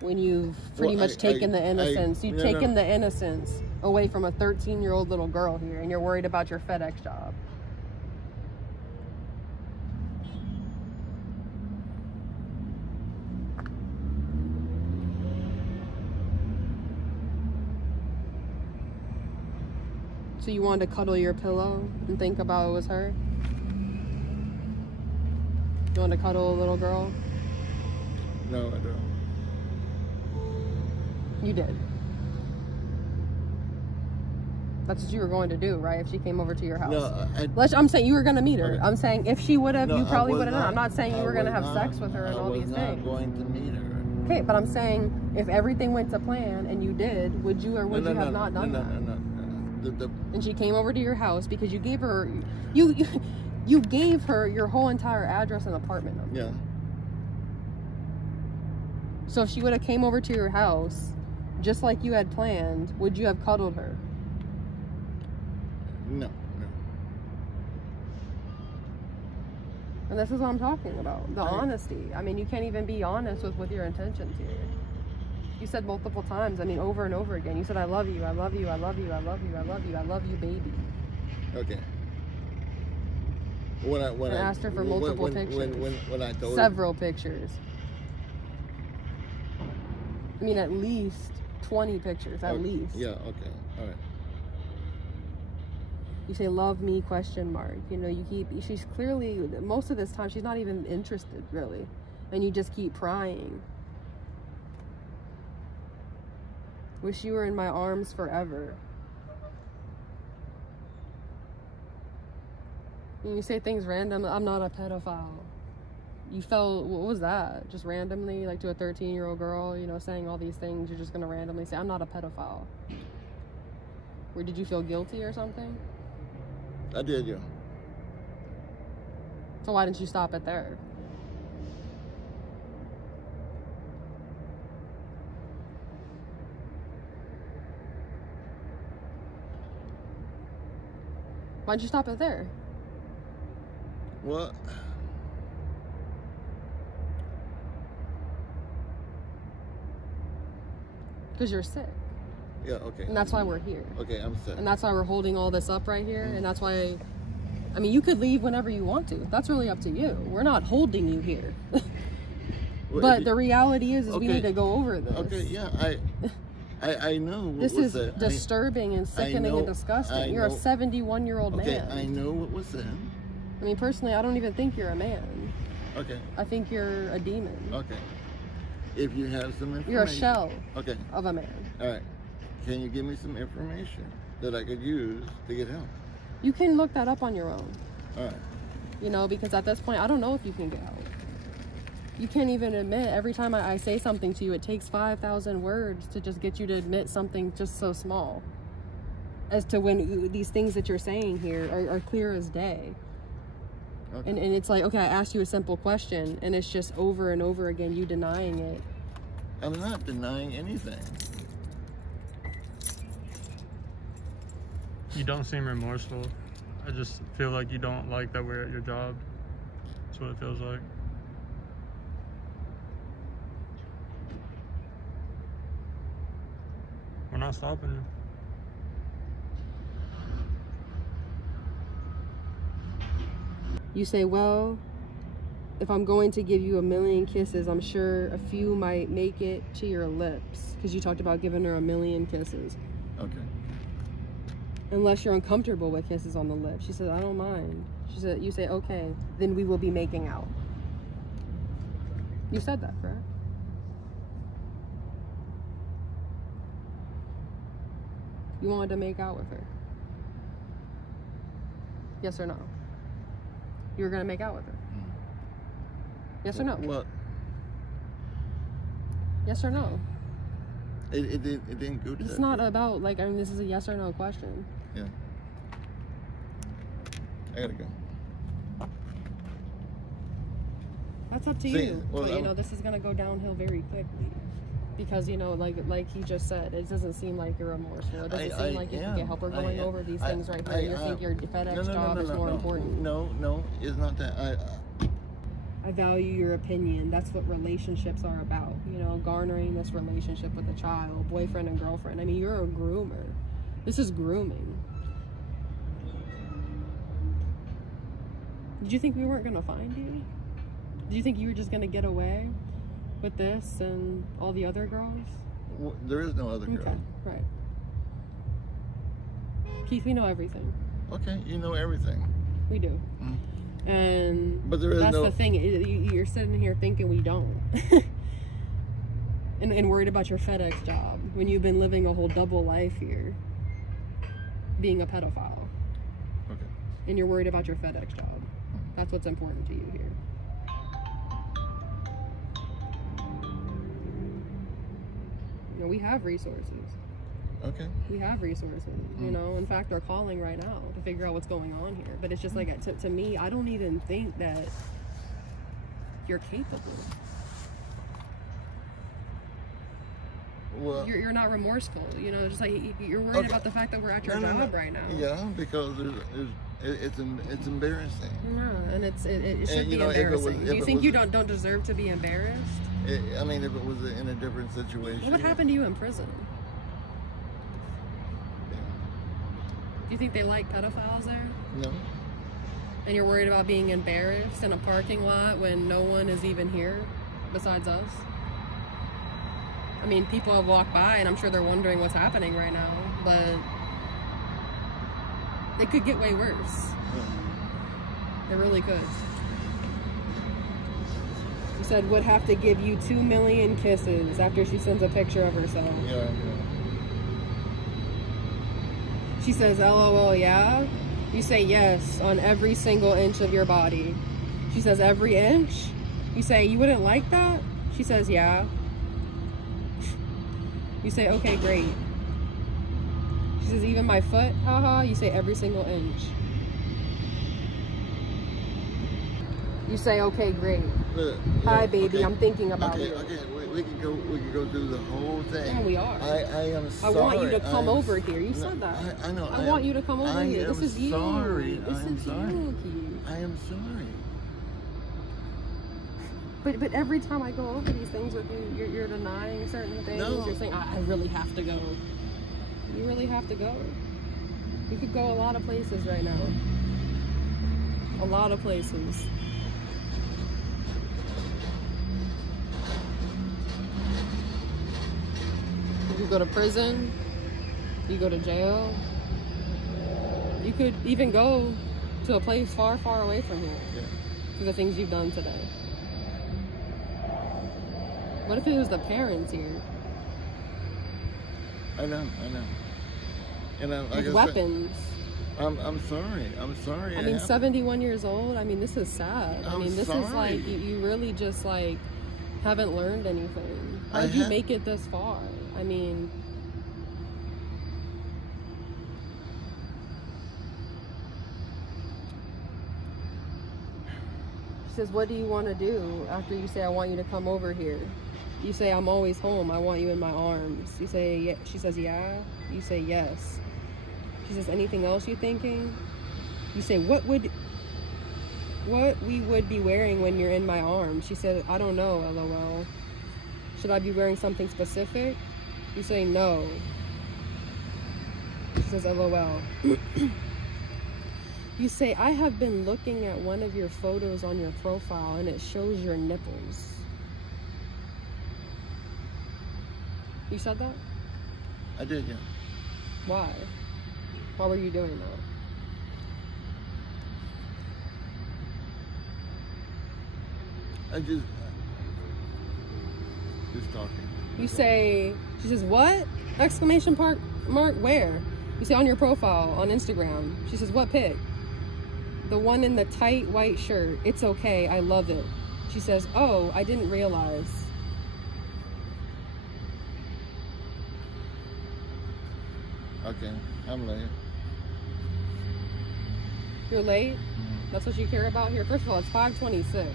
When you've pretty much taken the innocence. You've taken the innocence away from a 13-year-old little girl here, and you're worried about your FedEx job. So you wanted to cuddle your pillow and think about it was her? You want to cuddle a little girl? No, I don't. You did. That's what you were going to do, right? If she came over to your house. No, I'm saying you were going to meet her. Okay. I'm saying if she would have, no, you probably would have not. done. I'm not saying you were going to have sex with her and all these things. I was not going to meet her. Okay, but I'm saying if everything went to plan and you did, would you or would you have not done that? No. And she came over to your house because you gave her, you gave her your whole entire address and apartment number. Yeah. So if she would have came over to your house, just like you had planned, would you have cuddled her? No. And this is what I'm talking about. The honesty. I mean, you can't even be honest with your intentions here. You said multiple times, I mean, over and over again. You said, I love you, I love you, I love you, I love you, I love you, I love you, baby. Okay. When I asked her for multiple pictures. When I told several pictures. I mean, at least 20 pictures, at least. Yeah, okay, all right. You say, love me, question mark. You know, she's clearly, most of this time, she's not even interested, really. And you just keep prying. Wish you were in my arms forever. And you say things random. I'm not a pedophile. You felt, what was that? Just randomly, like to a 13-year-old girl, you know, saying all these things. You're just going to randomly say, I'm not a pedophile. Or did you feel guilty or something? I did, yeah. So why didn't you stop it there? Why'd you stop it there? What? Because you're sick. Yeah, okay. And that's why we're here. Okay, I'm sick. And that's why we're holding all this up right here. And that's why, I mean, you could leave whenever you want to. That's really up to you. We're not holding you here. But the reality is we need to go over this. Okay, yeah, I know. This is disturbing and sickening and disgusting. You're a 71-year-old man. Okay, I know what was said. I mean, personally, I don't even think you're a man. Okay. I think you're a demon. Okay. If you have some information. You're a shell of a man. All right. Can you give me some information that I could use to get help? You can look that up on your own. All right. You know, because at this point, I don't know if you can get help. You can't even admit, every time I say something to you, it takes 5,000 words to just get you to admit something just so small. As to when these things that you're saying here are clear as day. Okay. And it's like, okay, I asked you a simple question, and it's just over and over again, you denying it. I'm not denying anything. You don't seem remorseful. I just feel like you don't like that we're at your job. That's what it feels like. We're not stopping you. You say, well, if I'm going to give you 1,000,000 kisses, I'm sure a few might make it to your lips. Because you talked about giving her 1,000,000 kisses. Okay. Unless you're uncomfortable with kisses on the lips. She said, I don't mind. She said, you say, okay, then we will be making out. You said that, correct? You wanted to make out with her? Yes or no? You were going to make out with her? Yes or no? What? Yes or no? It didn't go to It's that. not about, like, I mean, this is a yes or no question. Yeah. I gotta go. That's up to you. Well, but, you know, this is going to go downhill very quickly. Because, you know, like he just said, it doesn't seem like you're remorseful. It doesn't seem like you can get help. We're going over these things right here. You think your FedEx job is more important. No, it's not that. I value your opinion. That's what relationships are about. You know, garnering this relationship with a child, boyfriend and girlfriend. I mean, you're a groomer. This is grooming. Did you think we weren't going to find you? Did you think you were just going to get away with this and all the other girls? Well, there is no other girl. Okay, right. Keith, we know everything. Okay, you know everything. We do. And but there is that's the thing. You're sitting here thinking we don't. and worried about your FedEx job when you've been living a whole double life here, being a pedophile. Okay. And you're worried about your FedEx job. That's what's important to you here. You know, we have resources. Okay. We have resources, you know. In fact, they're calling right now to figure out what's going on here. But it's just like, to me, I don't even think that you're capable. Well, you're not remorseful, you know. Just like you're worried about the fact that we're at your job right now. Yeah, because it's embarrassing. Yeah, and it should be embarrassing. Do you think you don't deserve to be embarrassed? I mean, if it was in a different situation. What happened to you in prison? Do you think they like pedophiles there? No. And you're worried about being embarrassed in a parking lot when no one is even here besides us? I mean, people have walked by and I'm sure they're wondering what's happening right now, but it could get way worse. It really could. She said would have to give you 2 million kisses after she sends a picture of herself. Yeah. She says, LOL, yeah? You say yes on every single inch of your body. She says, every inch? You say, you wouldn't like that? She says, yeah. You say, okay, great. She says, even my foot? Haha. You say, every single inch. You say, okay, great. Hi, baby, okay. I'm thinking about it. Okay, we can go through the whole thing. Yeah, we are. I am sorry. I want you to come over here. You said that. I know. I want you to come over here. This is you. Sorry. This is you, Keith. I am sorry. But every time I go over these things with you, you're denying certain things. No. You're saying, I really have to go. You really have to go. You could go a lot of places right now. A lot of places. You could go to prison. You go to jail. You could even go to a place far, far away from here. Yeah. For the things you've done today. What if it was the parents here? I know. And like with weapons. I'm sorry. I mean, 71 years old. I mean, this is sad. I mean, this sorry. is like you really just like haven't learned anything. How did you make it this far? I mean, she says, "What do you want to do?" After you say, "I want you to come over here." You say, "I'm always home. I want you in my arms." You say, yeah. She says, "Yeah." You say, "Yes." She says, "Anything else you thinking?" You say, what we would be wearing when you're in my arms?" She said, "I don't know, LOL. Should I be wearing something specific?" You say, "No." She says, LOL. You say, "I have been looking at one of your photos on your profile and it shows your nipples." You said that? I did, yeah. Why? Why were you doing that? I just talking. You say, she says, "What?" Exclamation mark, where? You say, "On your profile, on Instagram." She says, "What pic?" "The one in the tight white shirt. It's okay, I love it." She says, "Oh, I didn't realize." Okay, I'm late. You're late? That's what you care about here? First of all, it's 5:26.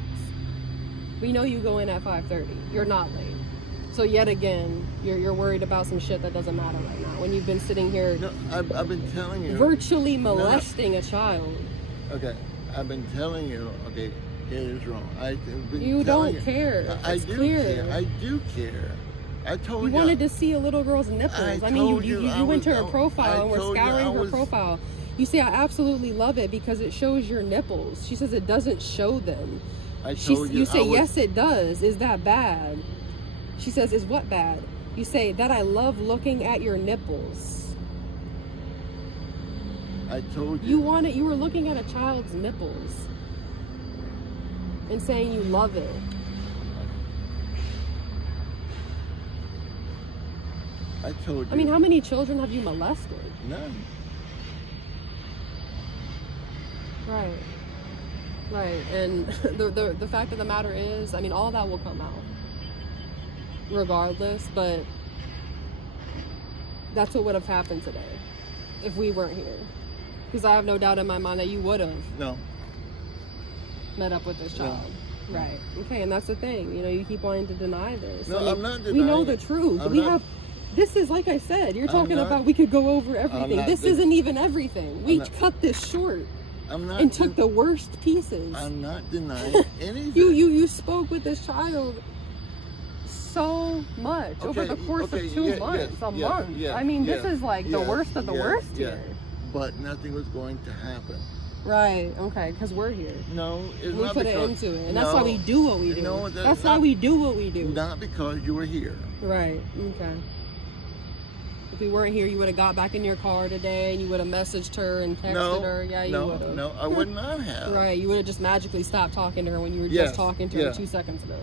We know you go in at 5:30. You're not late. So yet again, you're worried about some shit that doesn't matter right now. When you've been sitting here... No, I've been telling you... virtually molesting a child. Okay, I've been telling you, okay, it is wrong. You don't care. I do care. I do care. I told you. You wanted to see a little girl's nipples. I mean, you went to her profile and were scouring her profile. You say, "I absolutely love it because it shows your nipples." She says, "It doesn't show them." You say, "Yes, it does. Is that bad?" She says, "Is what bad?" You say, "That I love looking at your nipples." I told you. You were looking at a child's nipples and saying you love it. I told you. I mean, how many children have you molested? None. Right. Right. And the fact of the matter is, I mean, all that will come out regardless, but that's what would have happened today if we weren't here. Because I have no doubt in my mind that you would have met up with this child. No. Right. Okay, and that's the thing. You know, you keep wanting to deny this. No, I mean, I'm not denying. We know the truth. This is, like I said, you're talking about we could go over everything. This isn't even everything. We cut this short. And took the worst pieces. I'm not denying anything. You spoke with this child so much over the course of 2 months, a month. Yeah, I mean, this is like the worst of the worst here. But nothing was going to happen. Right, okay, because we're here. No, it's we not put because, it into it, and that's why we do what we do. No, that's why we do what we do. Not because you were here. Right, okay. If we weren't here, you would have got back in your car today, and you would have messaged her and texted her. Yeah, you would have. No, I would not have. Right, you would have just magically stopped talking to her when you were just talking to her 2 seconds ago.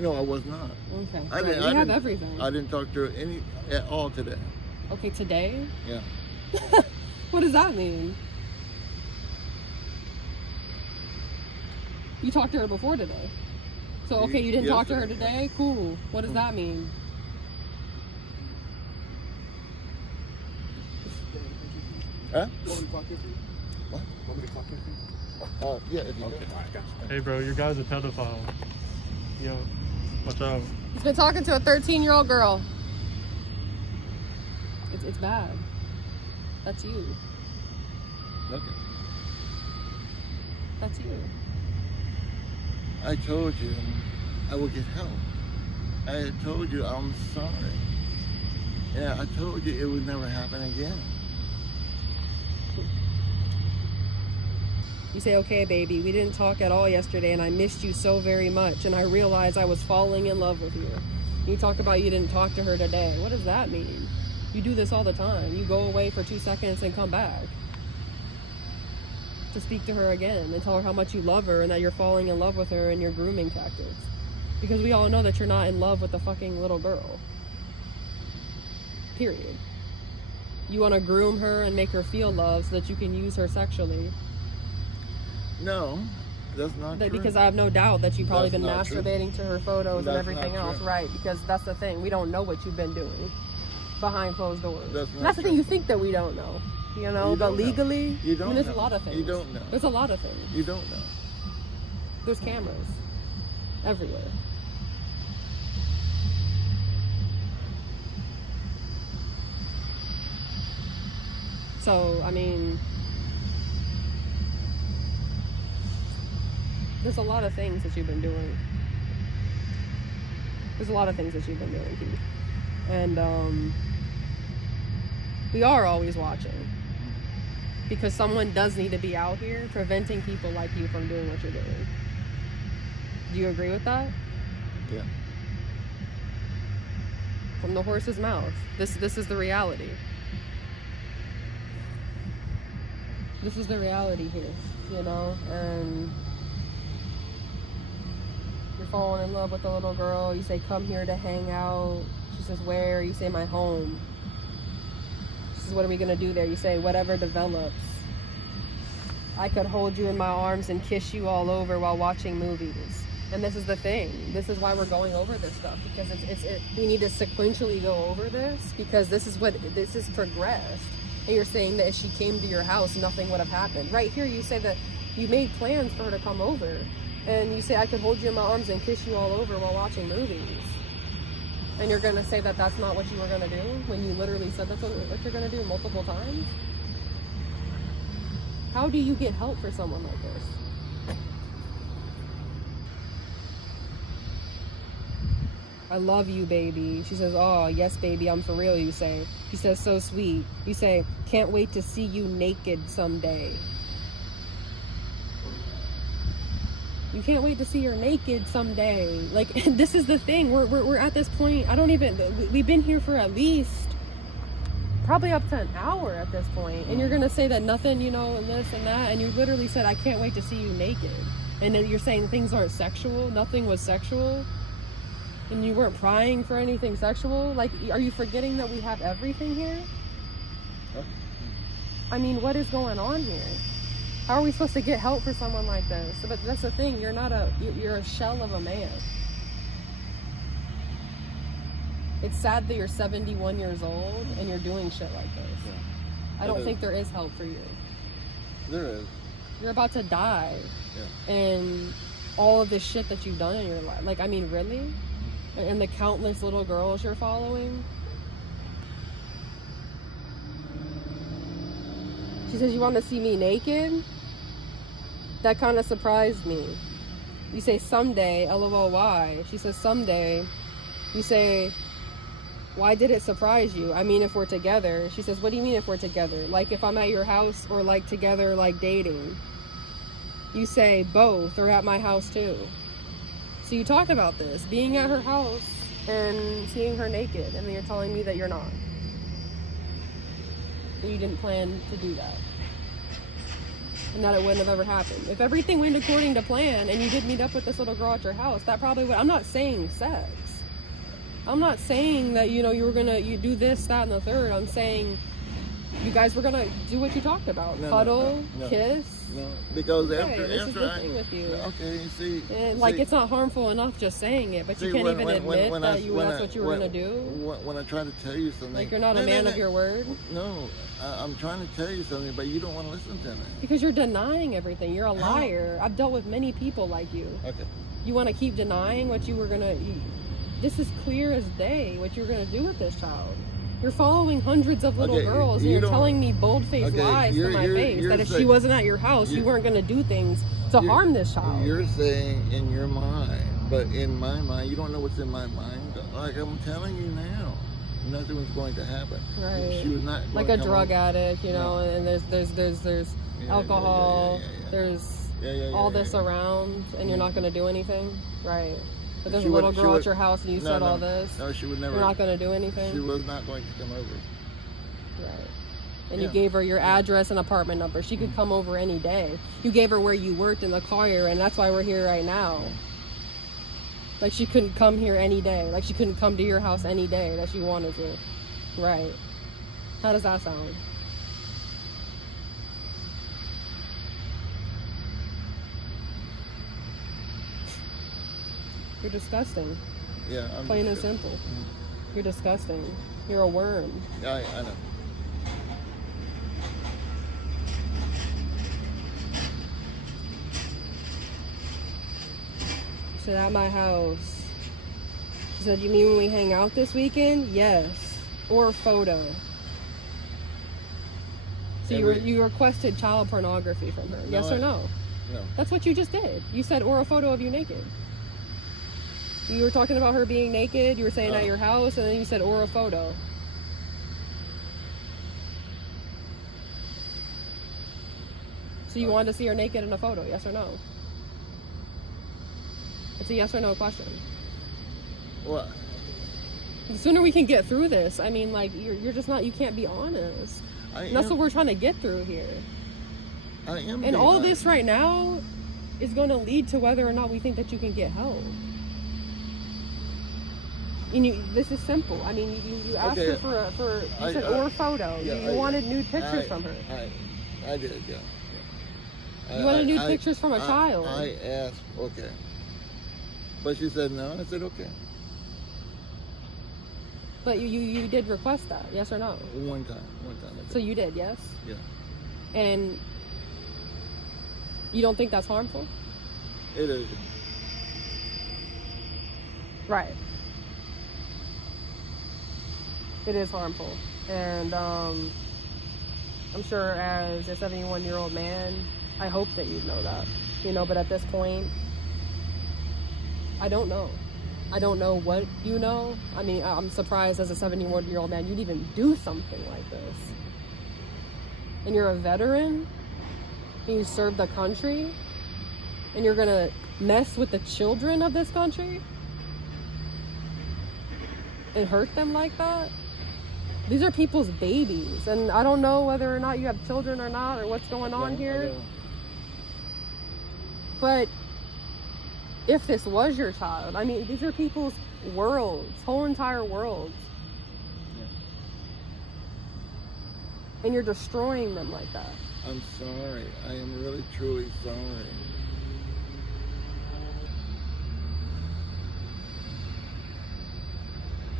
No, I was not. Okay. I have everything. I didn't talk to her at all today. Okay, today? Yeah. What does that mean? You talked to her before today. So, okay, you didn't talk to her today? Cool. What does that mean? Huh? Want me to clock in for you? What? Want me to clock in for you? Yeah, if you Okay, all right, gotcha. Hey, bro, your guy's a pedophile. Yo, watch out. He's been talking to a 13-year-old girl. It's bad. That's you. Okay. That's you. I told you I would get help. I told you I'm sorry. Yeah, I told you it would never happen again. You say, okay, baby, we didn't talk at all yesterday, and I missed you so very much, and I realized I was falling in love with you. You talk about you didn't talk to her today. What does that mean? You do this all the time. You go away for 2 seconds and come back to speak to her again and tell her how much you love her and that you're falling in love with her and your grooming tactics. Because we all know that you're not in love with the fucking little girl. Period. You want to groom her and make her feel loved so that you can use her sexually. No, that's not true. Because I have no doubt that you've probably been masturbating to her photos and everything else. Right, because that's the thing. We don't know what you've been doing behind closed doors. That's the thing. You think that we don't know. You know, but legally, you don't know. There's a lot of things. You don't know. There's a lot of things. You don't know. There's cameras everywhere. So, I mean, there's a lot of things that you've been doing. There's a lot of things that you've been doing, Keith. And we are always watching. Because someone does need to be out here preventing people like you from doing what you're doing. Do you agree with that? Yeah. From the horse's mouth. This is the reality. This is the reality here, you know? And you're falling in love with the little girl. You say, come here to hang out. She says, where? You say, my home. She says, what are we going to do there? You say, whatever develops. I could hold you in my arms and kiss you all over while watching movies. And this is the thing. This is why we're going over this stuff. Because we need to sequentially go over this. Because this is progressed. And you're saying that if she came to your house, nothing would have happened. Right here, you say that you made plans for her to come over. And you say, I could hold you in my arms and kiss you all over while watching movies. And you're going to say that that's not what you were going to do when you literally said that's what you're going to do multiple times? How do you get help for someone like this? I love you, baby. She says, oh, yes, baby, I'm for real, you say. She says, so sweet. You say, can't wait to see you naked someday. You can't wait to see her naked someday. Like, this is the thing. We're at this point. We've been here for at least probably up to an hour at this point. And you're going to say that nothing, you know, and this and that. And you literally said, I can't wait to see you naked. And then you're saying things aren't sexual. Nothing was sexual. And you weren't prying for anything sexual? Like, are you forgetting that we have everything here? Huh? I mean, what is going on here? How are we supposed to get help for someone like this? But that's the thing, you're a shell of a man. It's sad that you're 71 years old and you're doing shit like this. Yeah. I don't think there is help for you. There is. You're about to die. Yeah. And all of this shit that you've done in your life. Like, I mean, really? And the countless little girls you're following. She says, you want to see me naked? That kind of surprised me. You say someday, LOL, why? She says someday. You say, why did it surprise you? I mean, if we're together. She says, what do you mean if we're together? Like if I'm at your house, or like together, like dating? You say both, or at my house too. So you talk about this, being at her house and seeing her naked, and then you're telling me that you're not. And you didn't plan to do that. And that it wouldn't have ever happened. If everything went according to plan and you did meet up with this little girl at your house, that probably would. I'm not saying sex. I'm not saying that, you know, you do this, that, and the third. I'm saying you guys were gonna do what you talked about. Cuddle, kiss. No, because Okay, after this is the thing with you. Okay, see. And like, it's not harmful enough just saying it, but you can't even admit that that's what you were gonna do. When I try to tell you something, like you're not a man of your word. No, I'm trying to tell you something, but you don't want to listen to me. Because you're denying everything. You're a liar. I've dealt with many people like you. Okay. You want to keep denying what you were gonna. This is clear as day what you're gonna do with this child. You're following hundreds of little girls, and you're telling me bold-faced lies to my face that if she wasn't at your house, you weren't going to do things to harm this child. You're saying in your mind, but in my mind, you don't know what's in my mind. Like I'm telling you now, nothing was going to happen. Right. She was not like a drug addict, you know, and there's alcohol, there's all this around, and you're not going to do anything, right? But there's a little girl at your house and you said all this. No, she would never. You're not going to do anything? She was not going to come over. Right. And you gave her your address and apartment number. She could come over any day. You gave her where you worked in the car, and that's why we're here right now. Like she couldn't come here any day. Like she couldn't come to your house any day that she wanted to. Right. How does that sound? You're disgusting. Yeah, I'm plain and simple. You're disgusting. You're a worm. Yeah, I know. She said, at my house. She said, you mean when we hang out this weekend? Yes. Or a photo. So you requested child pornography from her. Yes or no? No. That's what you just did. You said, or a photo of you naked. You were talking about her being naked, you were saying at your house, and then you said, or a photo. So you wanted to see her naked in a photo, yes or no? It's a yes or no question. What? The sooner we can get through this, I mean, like, you're just not, you can't be honest. That's what we're trying to get through here. I am. And all this right now is going to lead to whether or not we think that you can get help. And this is simple. I mean, you asked her for you said or a photo. You wanted nude pictures from her. I did, yeah. You wanted nude pictures from a child. I asked, okay. But she said no. I said okay. But you did request that, yes or no? One time. So you did, yes? Yeah. And you don't think that's harmful? It is. Right. It is harmful. And I'm sure as a 71-year-old man, I hope that you'd know that. You know, but at this point, I don't know. I don't know what you know. I mean, I'm surprised as a 71-year-old man you'd even do something like this. And you're a veteran, and you serve the country, and you're gonna mess with the children of this country and hurt them like that? These are people's babies, and I don't know whether or not you have children or not, or what's going on here. But if this was your child, I mean, these are people's worlds, whole entire worlds. Yeah. And you're destroying them like that. I'm sorry. I am really, truly sorry.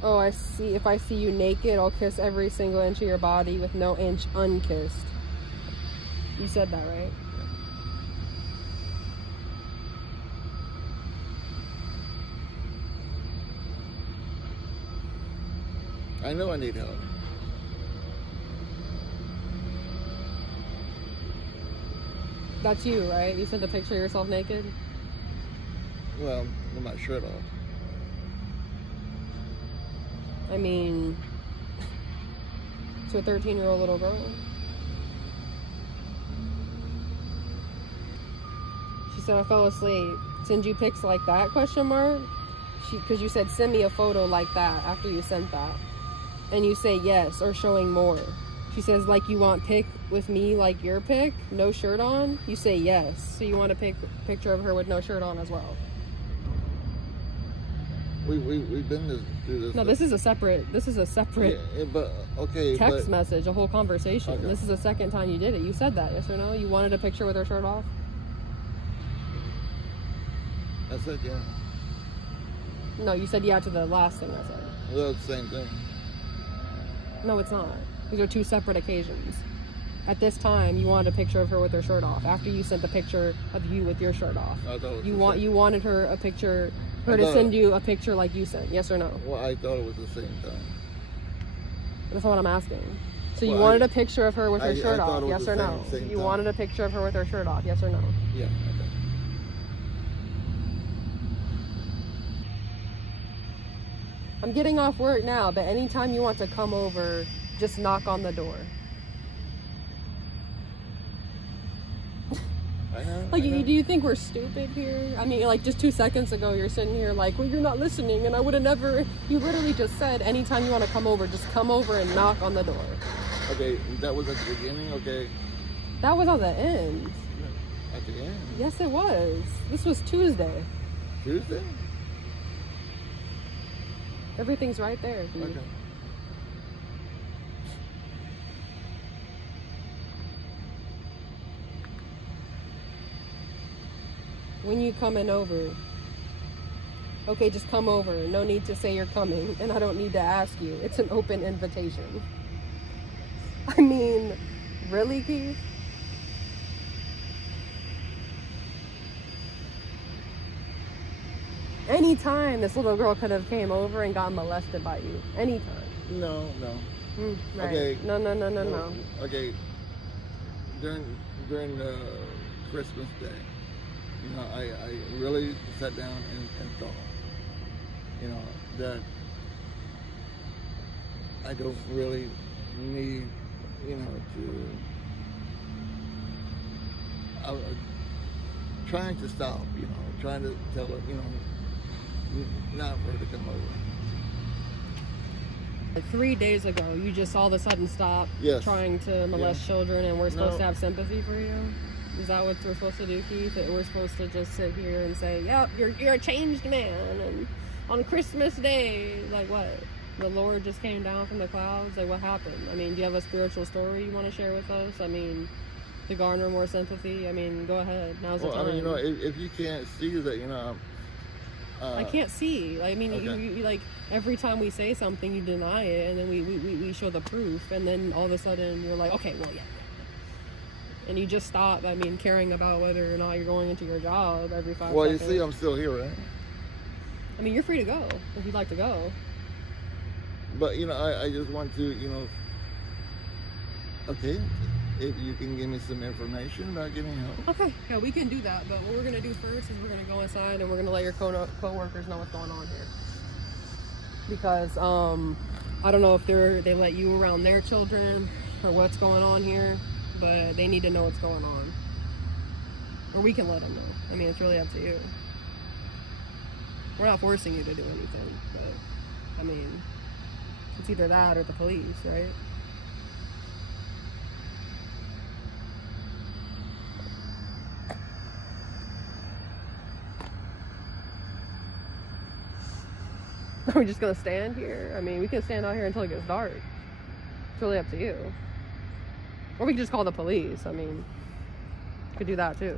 Oh, I see. If I see you naked, I'll kiss every single inch of your body with no inch unkissed. You said that, right? I know I need help. That's you, right? You sent a picture of yourself naked? Well, with my shirt off. I mean, to a 13-year-old little girl. She said, I fell asleep. Send you pics like that, question mark? Because you said, send me a photo like that after you sent that. And you say yes, or showing more. She says, like, you want pic with me like your pic? No shirt on? You say yes. So you want a picture of her with no shirt on as well. We've been through this. No, this is a separate yeah, but okay, text message, a whole conversation. Okay. This is the second time you did it. You said that, yes or no? You wanted a picture with her shirt off? I said yeah. No, you said yeah to the last thing I said. Well, it's the same thing. No, it's not. These are two separate occasions. At this time, you wanted a picture of her with her shirt off. After you sent the picture of you with your shirt off, I thought it was you wanted her a picture, her to send you a picture like you sent. Yes or no? Well, I thought it was the same time. That's not what I'm asking. So you Well, wanted a picture of her with her shirt thought off. it was Yes the or no? same You time. wanted a picture of her with her shirt off. Yes or no? Yeah. Okay. I'm getting off work now, but anytime you want to come over, just knock on the door. I know. Like, I know. do you think we're stupid here? I mean, like, just 2 seconds ago, you're sitting here like, well, you're not listening, and I would have never... You literally just said, anytime you want to come over, just come over and knock on the door. Okay, that was at the beginning, okay? That was on the end. At the end? Yes, it was. This was Tuesday. Tuesday? Everything's right there, dude. Okay. When you coming over? Okay, just come over. No need to say you're coming, and I don't need to ask you. It's an open invitation. I mean, really, Keith? Anytime this little girl could have came over and got molested by you. Anytime. No. Right. Okay. No. Okay. During the Christmas Day, you know, I really sat down and thought, you know, that I don't really need, you know, I was trying to stop, you know, trying to tell her, you know, not for her to come over. Like 3 days ago, you just all of a sudden stopped trying to molest children, and we're supposed to have sympathy for you? Is that what we're supposed to do, Keith? That we're supposed to just sit here and say, yep, you're a changed man, and on Christmas Day, like what? The Lord just came down from the clouds? Like, what happened? I mean, do you have a spiritual story you want to share with us? I mean, to garner more sympathy? I mean, go ahead. Now's the time. I mean, you know, if you can't see that, you know... I can't see. I mean, okay. you like, every time we say something, you deny it, and then we show the proof, and then all of a sudden, you're like, okay, well, yeah. And you just stop, I mean, caring about whether or not you're going into your job every 5 seconds. Well, you see, I'm still here, right? I mean, you're free to go, if you'd like to go. But, you know, I just want to, you know... Okay, if you can give me some information about getting help. Okay, yeah, we can do that, but what we're going to do first is we're going to go inside and we're going to let your co-workers know what's going on here. Because, I don't know if they let you around their children or what's going on here, but they need to know what's going on. Or we can let them know. I mean, it's really up to you. We're not forcing you to do anything, but, I mean, it's either that or the police, right? Are we just gonna stand here? I mean, we can stand out here until it gets dark. It's really up to you. Or we can just call the police. I mean, could do that too.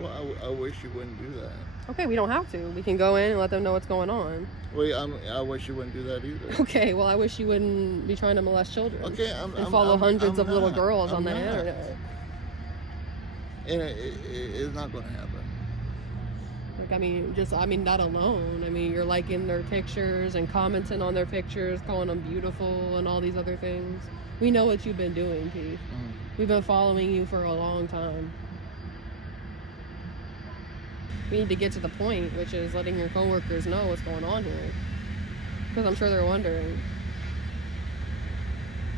Well, I wish you wouldn't do that. Okay, we don't have to. We can go in and let them know what's going on. Well, I wish you wouldn't do that either. Okay, well, I wish you wouldn't be trying to molest children. Okay, and follow hundreds of little girls on the internet. And it's not going to happen. Like, I mean, that alone. I mean, you're liking their pictures and commenting on their pictures, calling them beautiful and all these other things. We know what you've been doing, Keith. We've been following you for a long time. We need to get to the point, which is letting your coworkers know what's going on here. Because I'm sure they're wondering.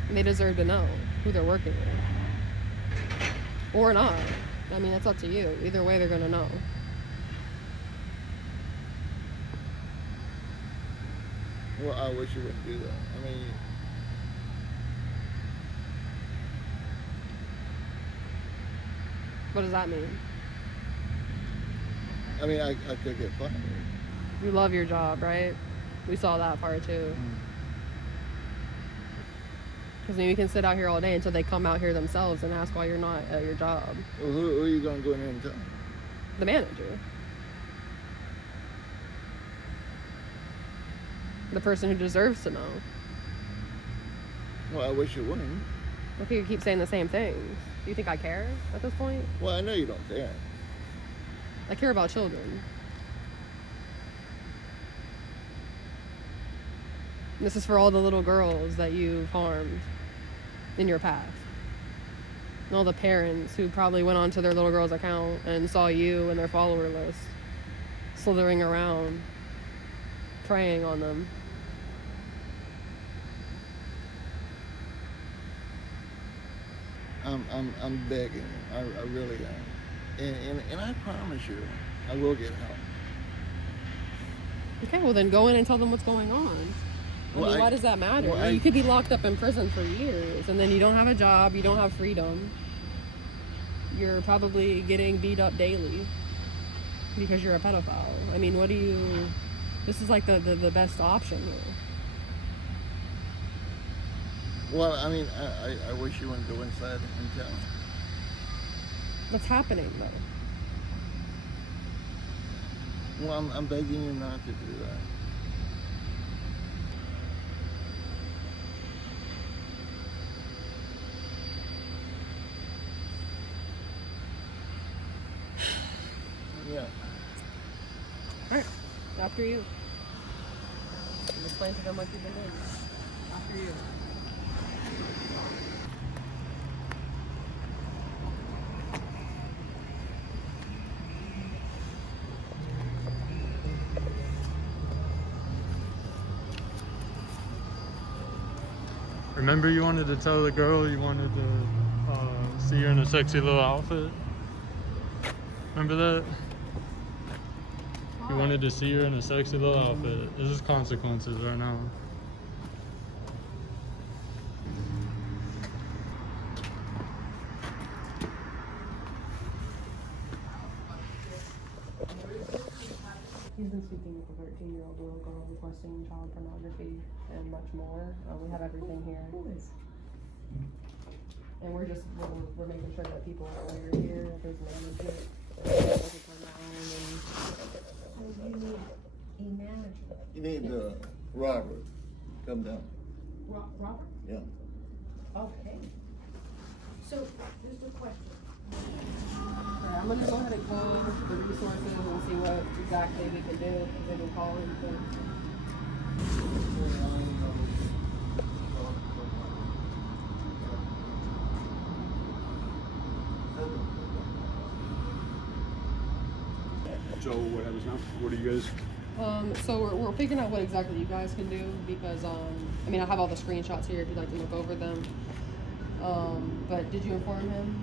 And they deserve to know who they're working with. Or not. I mean, that's up to you. Either way, they're going to know. Well, I wish you wouldn't do that. I mean... What does that mean? I mean, I could get fired. You love your job, right? We saw that part too. Because maybe you can sit out here all day until they come out here themselves and ask why you're not at your job. Well, who are you going to go in there and tell? The manager. The person who deserves to know. Well, I wish you wouldn't. Okay, you keep saying the same things. Do you think I care at this point? Well, I know you don't care. I care about children. This is for all the little girls that you've harmed in your past. And all the parents who probably went onto their little girl's account and saw you and their follower list slithering around, preying on them. I'm begging you. I really am. And I promise you, I will get help. Okay, well then go in and tell them what's going on. Well, why does that matter? well, you could be locked up in prison for years, and then you don't have a job, you don't have freedom. You're probably getting beat up daily because you're a pedophile. I mean, what do you... This is like the best option here. Well, I mean, I wish you wouldn't go inside and tell. What's happening, though? Well, I'm begging you not to do that. Yeah. All right. After you. Explain to them what you've been doing. After you. Remember you wanted to tell the girl you wanted to see her in a sexy little outfit? Remember that? You wanted to see her in a sexy little outfit. This is consequences right now. He's been speaking with a 13-year-old little girl requesting child pornography and much more. We have everything here. And we're making sure that people are aware here, that there's management. So you need a manager. You need Robert. Come down. Robert? Yeah. Okay. So, here's the question. I'm gonna go ahead and call the resources and see what exactly we can do. If they can call anything. So what happens now? What do you guys? So we're figuring out what exactly you guys can do because I mean I have all the screenshots here if you'd like to look over them. But did you inform him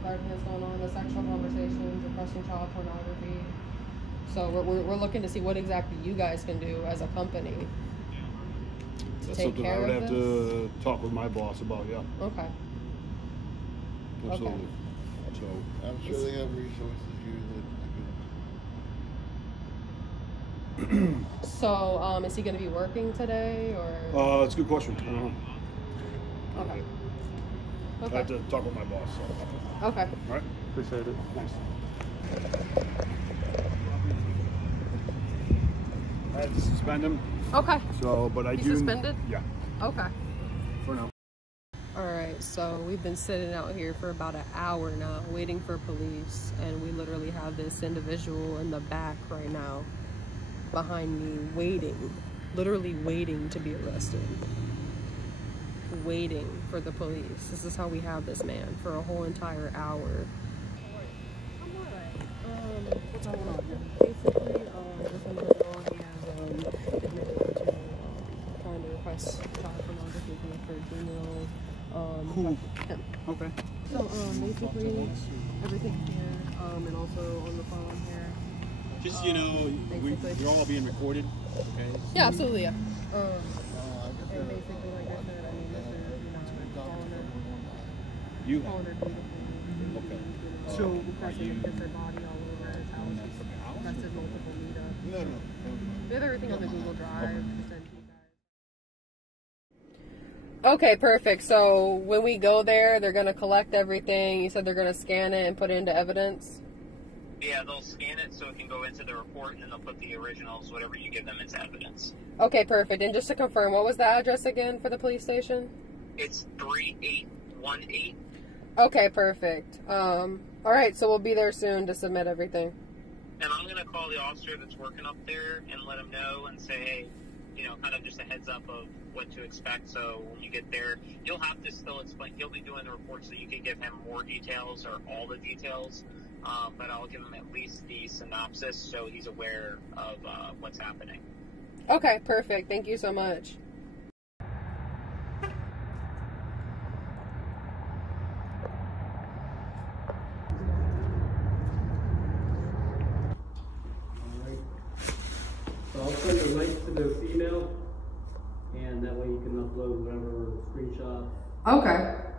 about everything that's going on, the sexual conversations, requesting child pornography? So we're looking to see what exactly you guys can do as a company. That's take something I care would of have to talk with my boss about. Yeah, Okay. absolutely. So I'm sure they have resources here that So, is he going to be working today, or? It's a good question. I don't know. Okay. I have to talk with my boss. So. Okay. All right. Appreciate it. Thanks. I had to suspend him. Okay. So, but I He's do. suspended? Yeah. Okay. For now. All right, so we've been sitting out here for about an hour now, waiting for police, and we literally have this individual in the back right now, behind me, waiting, literally waiting to be arrested. Waiting for the police. This is how we have this man for a whole entire hour. What's going on here? Basically, this individual, he has admitted to trying to request child pornography for juvenile. Him. Okay. So, basically, everything here, and also on the phone here. Just, you know, we're all being recorded, okay? Yeah, absolutely, yeah. And basically, like I said, I mean, this is, you know, calling her beautiful. Okay. So, pressing different body all over his house. Pressing multiple meetups. No. We have everything on the Google Drive to send to you guys. Okay, perfect. So when we go there, they're going to collect everything. You said they're going to scan it and put it into evidence? Yeah, they'll scan it so it can go into the report, and then they'll put the originals, whatever you give them, as evidence. Okay, perfect. And just to confirm, what was the address again for the police station? It's 3818. Okay, perfect. All right, so we'll be there soon to submit everything. And I'm going to call the officer that's working up there and let him know and say, hey, you know, kind of just a heads up of what to expect. So when you get there, you'll have to still explain. He'll be doing the report so you can give him more details or all the details. But I'll give him at least the synopsis so he's aware of what's happening. Okay, perfect. Thank you so much. So I'll send a link to this email, and that way you can upload whatever screenshots. Okay.